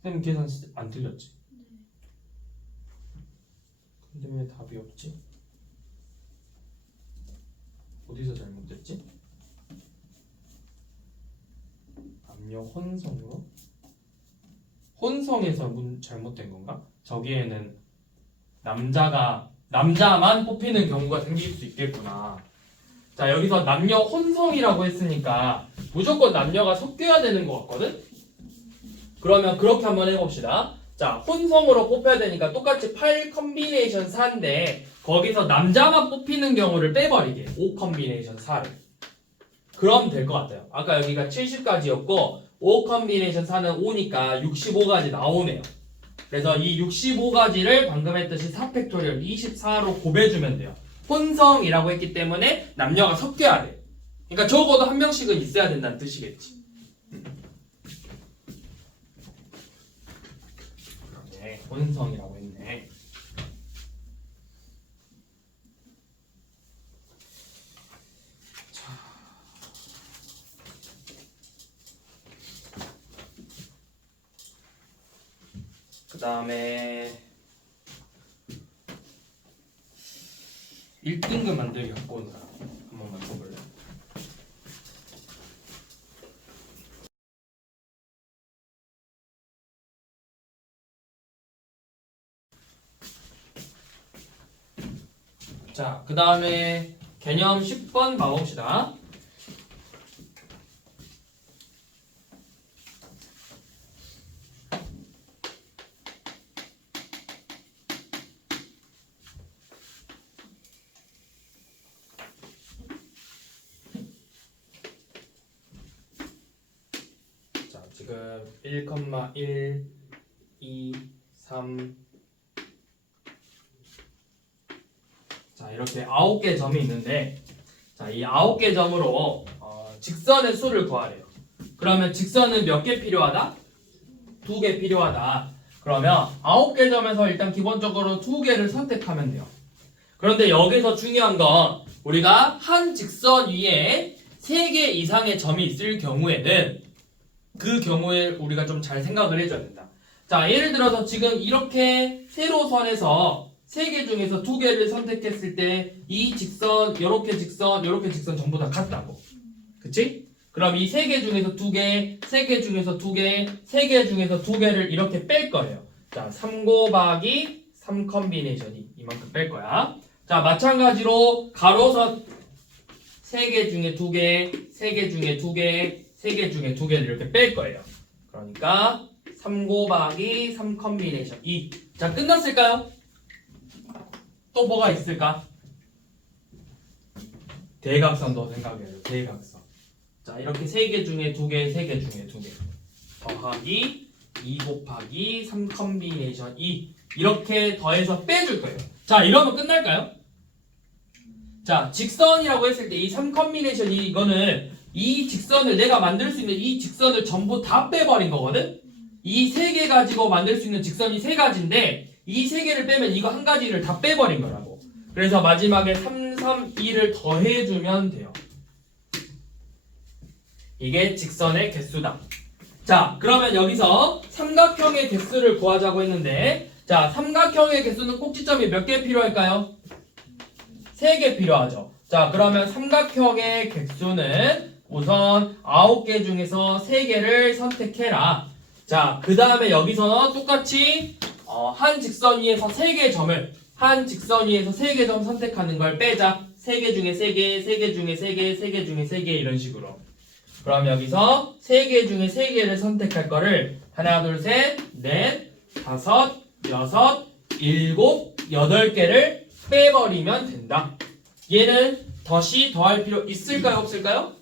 쌤 계산 안 틀렸지? 근데 왜 답이 없지? 어디서 잘못됐지? 남녀 혼성으로? 혼성에서 잘못된 건가? 저기에는 남자만 뽑히는 경우가 생길 수 있겠구나. 자, 여기서 남녀 혼성이라고 했으니까 무조건 남녀가 섞여야 되는 것 같거든? 그러면 그렇게 한번 해봅시다. 자, 혼성으로 뽑혀야 되니까 똑같이 8 컨비네이션 4인데 거기서 남자만 뽑히는 경우를 빼버리게 5 컨비네이션 4를 그럼 될 것 같아요. 아까 여기가 70가지였고 5 컨비네이션 4는 5니까 65가지 나오네요. 그래서 이 65가지를 방금 했듯이 4팩토리얼 24로 곱해주면 돼요. 혼성이라고 했기 때문에 남녀가 섞여야 돼. 그러니까 적어도 한 명씩은 있어야 된다는 뜻이겠지. 그러네. 혼성이라고 했네. 그 다음에 1등급 만들기 갖고 온 사람 한번 맞춰볼래? 자, 그 다음에 개념 10번 봐봅시다. 지금 1,1, 2, 3 자, 이렇게 9개 점이 있는데 자, 이 9개 점으로 직선의 수를 구하래요. 그러면 직선은 몇 개 필요하다? 2개 필요하다. 그러면 9개 점에서 일단 기본적으로 2개를 선택하면 돼요. 그런데 여기서 중요한 건 우리가 한 직선 위에 3개 이상의 점이 있을 경우에는 그 경우에 우리가 좀 잘 생각을 해줘야 된다. 자, 예를 들어서 지금 이렇게 세로선에서 3개 중에서 2개를 선택했을 때 이 직선, 요렇게 직선, 요렇게 직선 전부 다 같다고. 그치? 그럼 이 3개 중에서 2개, 3개 중에서 2개, 3개 중에서 2개를 이렇게 뺄 거예요. 자, 3 곱하기 3 컨비네이션이 이만큼 뺄 거야. 자, 마찬가지로 가로선 3개 중에 2개, 3개 중에 2개, 3개 중에 2개를 이렇게 뺄 거예요. 그러니까 3 곱하기 3 컨비네이션 2. 자, 끝났을까요? 또 뭐가 있을까? 대각선도 생각해요. 대각선. 자, 이렇게 3개 중에 2개, 3개 중에 2개 더하기 2 곱하기 3 컨비네이션 2 이렇게 더해서 빼줄 거예요. 자, 이러면 끝날까요? 자, 직선이라고 했을 때 이 3 컨비네이션 2 이거는 이 직선을 내가 만들 수 있는 이 직선을 전부 다 빼버린 거거든? 이 3개 가지고 만들 수 있는 직선이 3가지인데 이 3개를 빼면 이거 한 가지를 다 빼버린 거라고. 그래서 마지막에 3, 3, 2를 더해주면 돼요. 이게 직선의 개수다. 자, 그러면 여기서 삼각형의 개수를 구하자고 했는데 자, 삼각형의 개수는 꼭지점이 몇 개 필요할까요? 3개 필요하죠. 자, 그러면 삼각형의 개수는 우선 9개 중에서 3개를 선택해라. 자, 그 다음에 여기서 똑같이 한 직선 위에서 3개의 점을 한 직선 위에서 3개 점 선택하는 걸 빼자. 3개 중에 3개, 3개 중에 3개, 3개 중에 3개 이런 식으로. 그럼 여기서 3개 중에 3개를 선택할 거를 하나, 둘, 셋, 넷, 다섯, 여섯, 일곱, 8개를 빼버리면 된다. 얘는 다시 더할 필요 있을까요? 없을까요?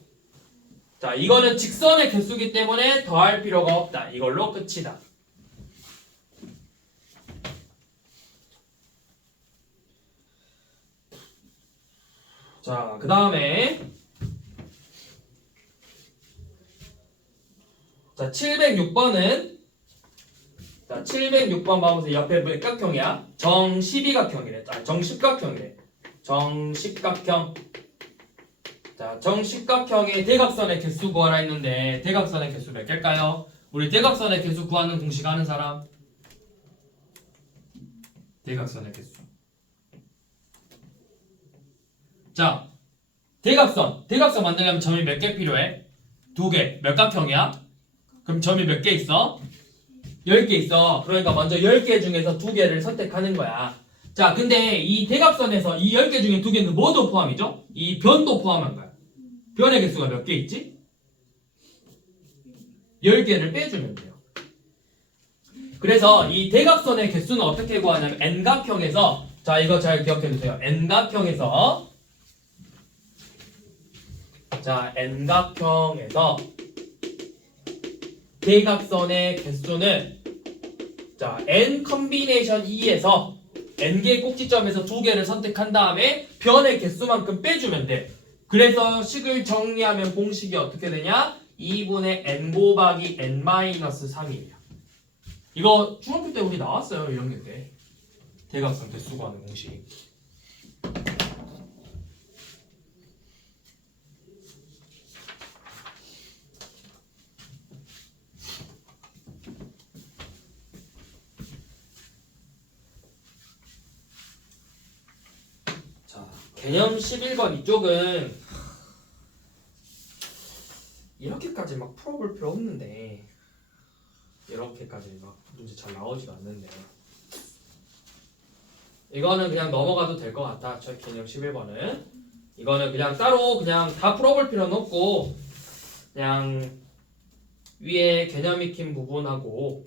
자, 이거는 직선의 개수기 때문에 더할 필요가 없다. 이걸로 끝이다. 자, 그 다음에 자, 706번은 자, 706번 봐보세요. 옆에 몇 각형이야? 정십이각형이래. 정십각형이래. 정십각형. 자, 정십각형의 대각선의 개수 구하라 했는데 대각선의 개수 몇 개일까요? 우리 대각선의 개수 구하는 공식 아는 사람? 대각선의 개수. 자, 대각선 만들려면 점이 몇 개 필요해? 2개. 몇 각형이야? 그럼 점이 몇 개 있어? 10개 있어. 그러니까 먼저 10개 중에서 2개를 선택하는 거야. 자, 근데 이 대각선에서 이 10개 중에 2개는 뭐도 포함이죠? 이 변도 포함한 거야. 변의 개수가 몇 개 있지? 10개를 빼주면 돼요. 그래서 이 대각선의 개수는 어떻게 구하냐면 N각형에서 자, 이거 잘 기억해주세요. N각형에서 자, N각형에서 대각선의 개수는 자, N 컨비네이션 2에서 N개의 꼭지점에서 2개를 선택한 다음에 변의 개수만큼 빼주면 돼. 그래서 식을 정리하면 공식이 어떻게 되냐? 2분의 N 곱하기 N-3이에요. 이거 중학교 때 우리 나왔어요. 1학년 때. 대각선 개수 구하는 공식. 개념 11번 이쪽은 이렇게까지 막 풀어볼 필요 없는데 이렇게까지 막 문제 잘 나오지가 않는데 이거는 그냥 넘어가도 될 것 같아. 저 개념 11번은 이거는 그냥 따로 그냥 다 풀어볼 필요는 없고 그냥 위에 개념 익힌 부분하고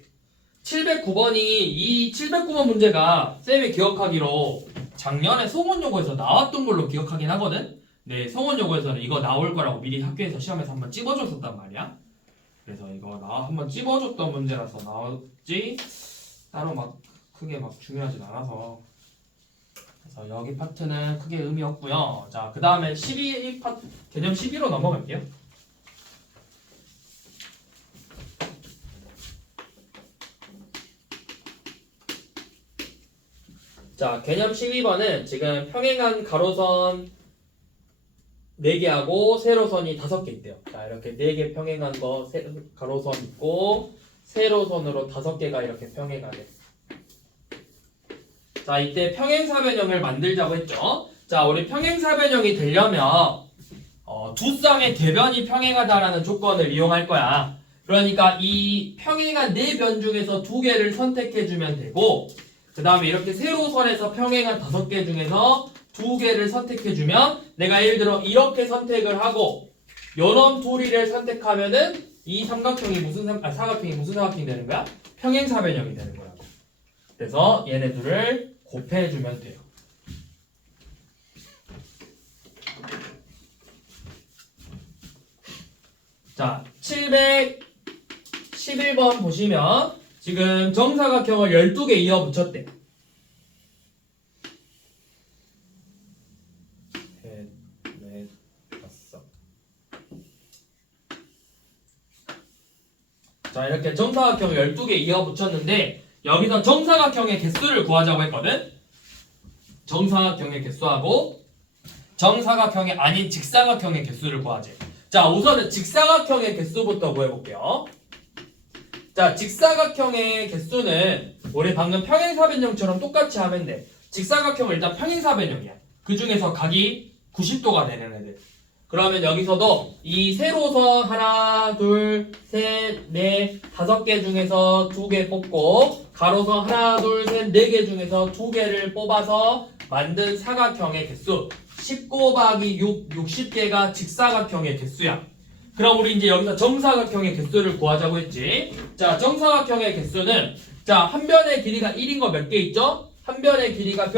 709번이 이 709번 문제가 쌤이 기억하기로 작년에 송원여고에서 나왔던 걸로 기억하긴 하거든? 네, 송원여고에서는 이거 나올 거라고 미리 학교에서 시험에서 한번 찝어줬었단 말이야. 그래서 이거 한번 찝어줬던 문제라서 나왔지 따로 막 크게 막 중요하진 않아서 그래서 여기 파트는 크게 의미 없고요. 자, 그 다음에 12 파트 개념 12로 넘어갈게요. 자, 개념 12번은 지금 평행한 가로선 4개하고 세로선이 5개 있대요. 자, 이렇게 4개 평행한 거 가로선 있고 세로선으로 5개가 이렇게 평행하네. 자, 이때 평행사변형을 만들자고 했죠. 자, 우리 평행사변형이 되려면 두 쌍의 대변이 평행하다라는 조건을 이용할 거야. 그러니까 이 평행한 4변 중에서 2개를 선택해주면 되고 그 다음에 이렇게 세로선에서 평행한 5개 중에서 2개를 선택해주면 내가 예를 들어 이렇게 선택을 하고 요놈 둘이를 선택하면은 이 삼각형이 사각형이 무슨 사각형이 되는 거야? 평행사변형이 되는 거라고. 그래서 얘네 둘을 곱해주면 돼요. 자, 711번 보시면 지금 정사각형을 12개 이어 붙였대. 셋, 넷, 다섯. 자, 이렇게 정사각형을 12개 이어 붙였는데 여기서 정사각형의 개수를 구하자고 했거든. 정사각형의 개수하고 정사각형이 아닌 직사각형의 개수를 구하지. 자, 우선은 직사각형의 개수부터 구해볼게요. 자, 직사각형의 개수는 우리 방금 평행사변형처럼 똑같이 하면 돼. 직사각형은 일단 평행사변형이야. 그 중에서 각이 90도가 되는 애들. 그러면 여기서도 이 세로선 하나, 둘, 셋, 넷, 5개 중에서 2개 뽑고 가로선 하나, 둘, 셋, 4개 중에서 2개를 뽑아서 만든 사각형의 개수 10 곱하기 6, 60개가 직사각형의 개수야. 그럼 우리 이제 여기서 정사각형의 개수를 구하자고 했지. 자, 정사각형의 개수는 자, 한 변의 길이가 1인 거 몇 개 있죠? 한 변의 길이가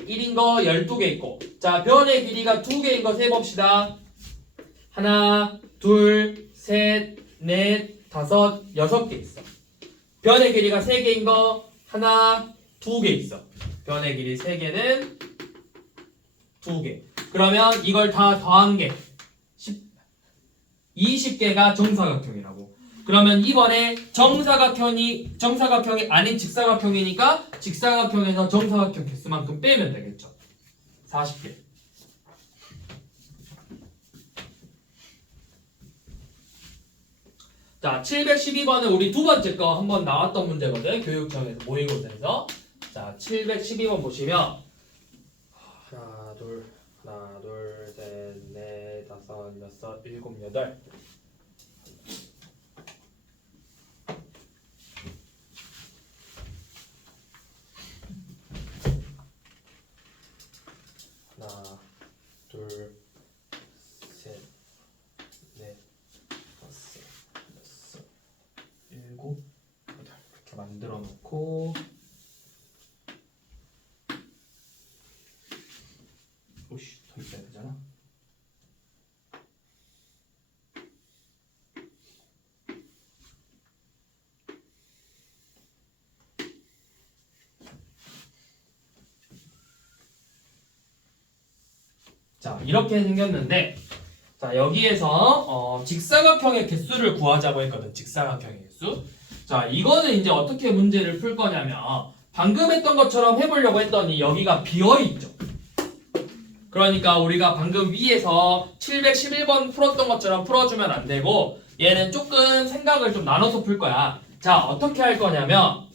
1인 거 12개 있고 자, 변의 길이가 2개인 거 세봅시다. 하나, 둘, 셋, 넷, 5, 6개 있어. 변의 길이가 3개인 거 하나, 2개 있어. 변의 길이 3개는 2개. 그러면 이걸 다 더한 게 20개가 정사각형이라고. 그러면 이번에 정사각형이 아닌 직사각형이니까 직사각형에서 정사각형 개수만큼 빼면 되겠죠. 40개. 자, 712번은 우리 두 번째 거 한번 나왔던 문제거든. 교육청에서 모의고사에서. 자, 712번 보시면 하나, 둘, 셋, 넷, 5, 6, 7, 8. 하나, 둘, 셋, 넷, 5, 6, 7, 8 이렇게 만들어 놓고 오씨, 더 있어야 되잖아. 자, 이렇게 생겼는데 자, 여기에서 직사각형의 개수를 구하자고 했거든. 직사각형의 개수. 자, 이거는 이제 어떻게 문제를 풀 거냐면 방금 했던 것처럼 해보려고 했더니 여기가 비어있죠. 그러니까 우리가 방금 위에서 711번 풀었던 것처럼 풀어주면 안 되고 얘는 조금 생각을 좀 나눠서 풀 거야. 자, 어떻게 할 거냐면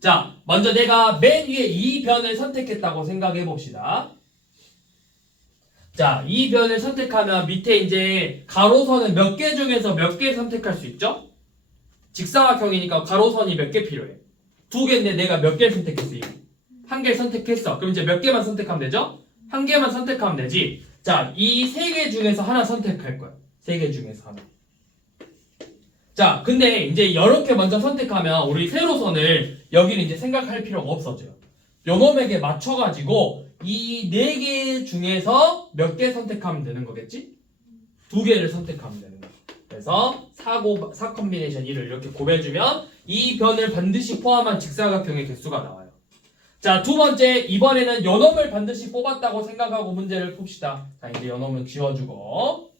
자, 먼저 내가 맨 위에 이 변을 선택했다고 생각해 봅시다. 자, 이 변을 선택하면 밑에 이제 가로선은 몇 개 중에서 몇 개 선택할 수 있죠? 직사각형이니까 가로선이 몇 개 필요해? 2개인데 내가 몇 개를 선택했어? 1개 선택했어. 그럼 이제 몇 개만 선택하면 되죠? 1개만 선택하면 되지. 자, 이 3개 중에서 하나 선택할 거야. 3개 중에서 하나. 자, 근데 이제 이렇게 먼저 선택하면 우리 세로선을 여기는 이제 생각할 필요가 없어져요. 요놈에게 맞춰가지고 이 4개 중에서 몇 개 선택하면 되는 거겠지? 2개를 선택하면 되는 거야. 그래서 4 컴비네이션 1을 이렇게 곱해주면 이 변을 반드시 포함한 직사각형의 개수가 나와요. 자, 두 번째, 이번에는 요놈을 반드시 뽑았다고 생각하고 문제를 풉시다. 자, 이제 요놈은 지워주고.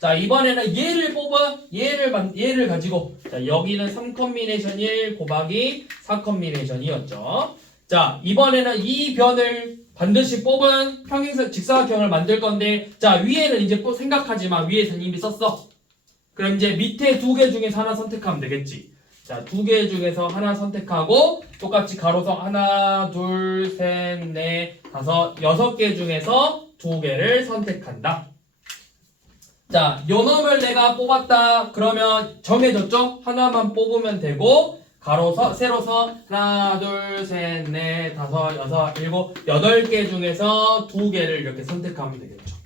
자, 이번에는 얘를 가지고. 자, 여기는 3 컴비네이션 1 곱하기 4 컴비네이션 2였죠. 자, 이번에는 이 변을 반드시 뽑은 평행선 직사각형을 만들 건데, 자, 위에는 이제 또 생각하지 마. 위에서는 이미 썼어. 그럼 이제 밑에 2개 중에서 하나 선택하면 되겠지. 자, 2개 중에서 하나 선택하고 똑같이 가로선 하나, 둘, 셋, 넷, 5, 6개 중에서 2개를 선택한다. 자, 요놈을 내가 뽑았다. 그러면 정해졌죠? 하나만 뽑으면 되고 가로선, 세로선 하나, 둘, 셋, 넷, 5, 6, 7, 8개 중에서 2개를 이렇게 선택하면 되겠죠.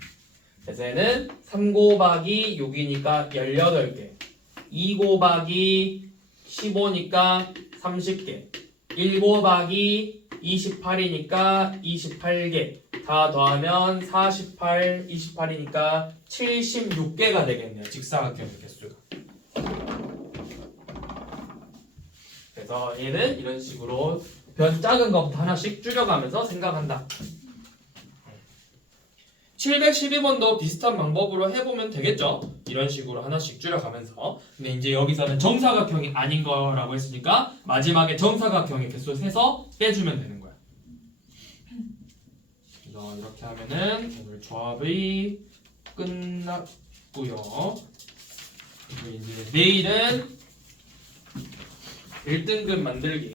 그래서 얘는 3 곱하기 6이니까 18개, 2 곱하기 15니까 30개, 1 곱하기 28이니까 28개, 다 더하면 48, 28이니까 76개가 되겠네요. 직사각형의 개수가. 그래서 얘는 이런 식으로 변 작은 것부터 하나씩 줄여가면서 생각한다. 712번도 비슷한 방법으로 해보면 되겠죠? 이런 식으로 하나씩 줄여가면서. 근데 이제 여기서는 정사각형이 아닌 거라고 했으니까 마지막에 정사각형의 개수 세서 빼주면 되는 거야. 그래서 이렇게 하면은 오늘 조합이 끝났고요. 그리고 이제 내일은 1등급 만들기.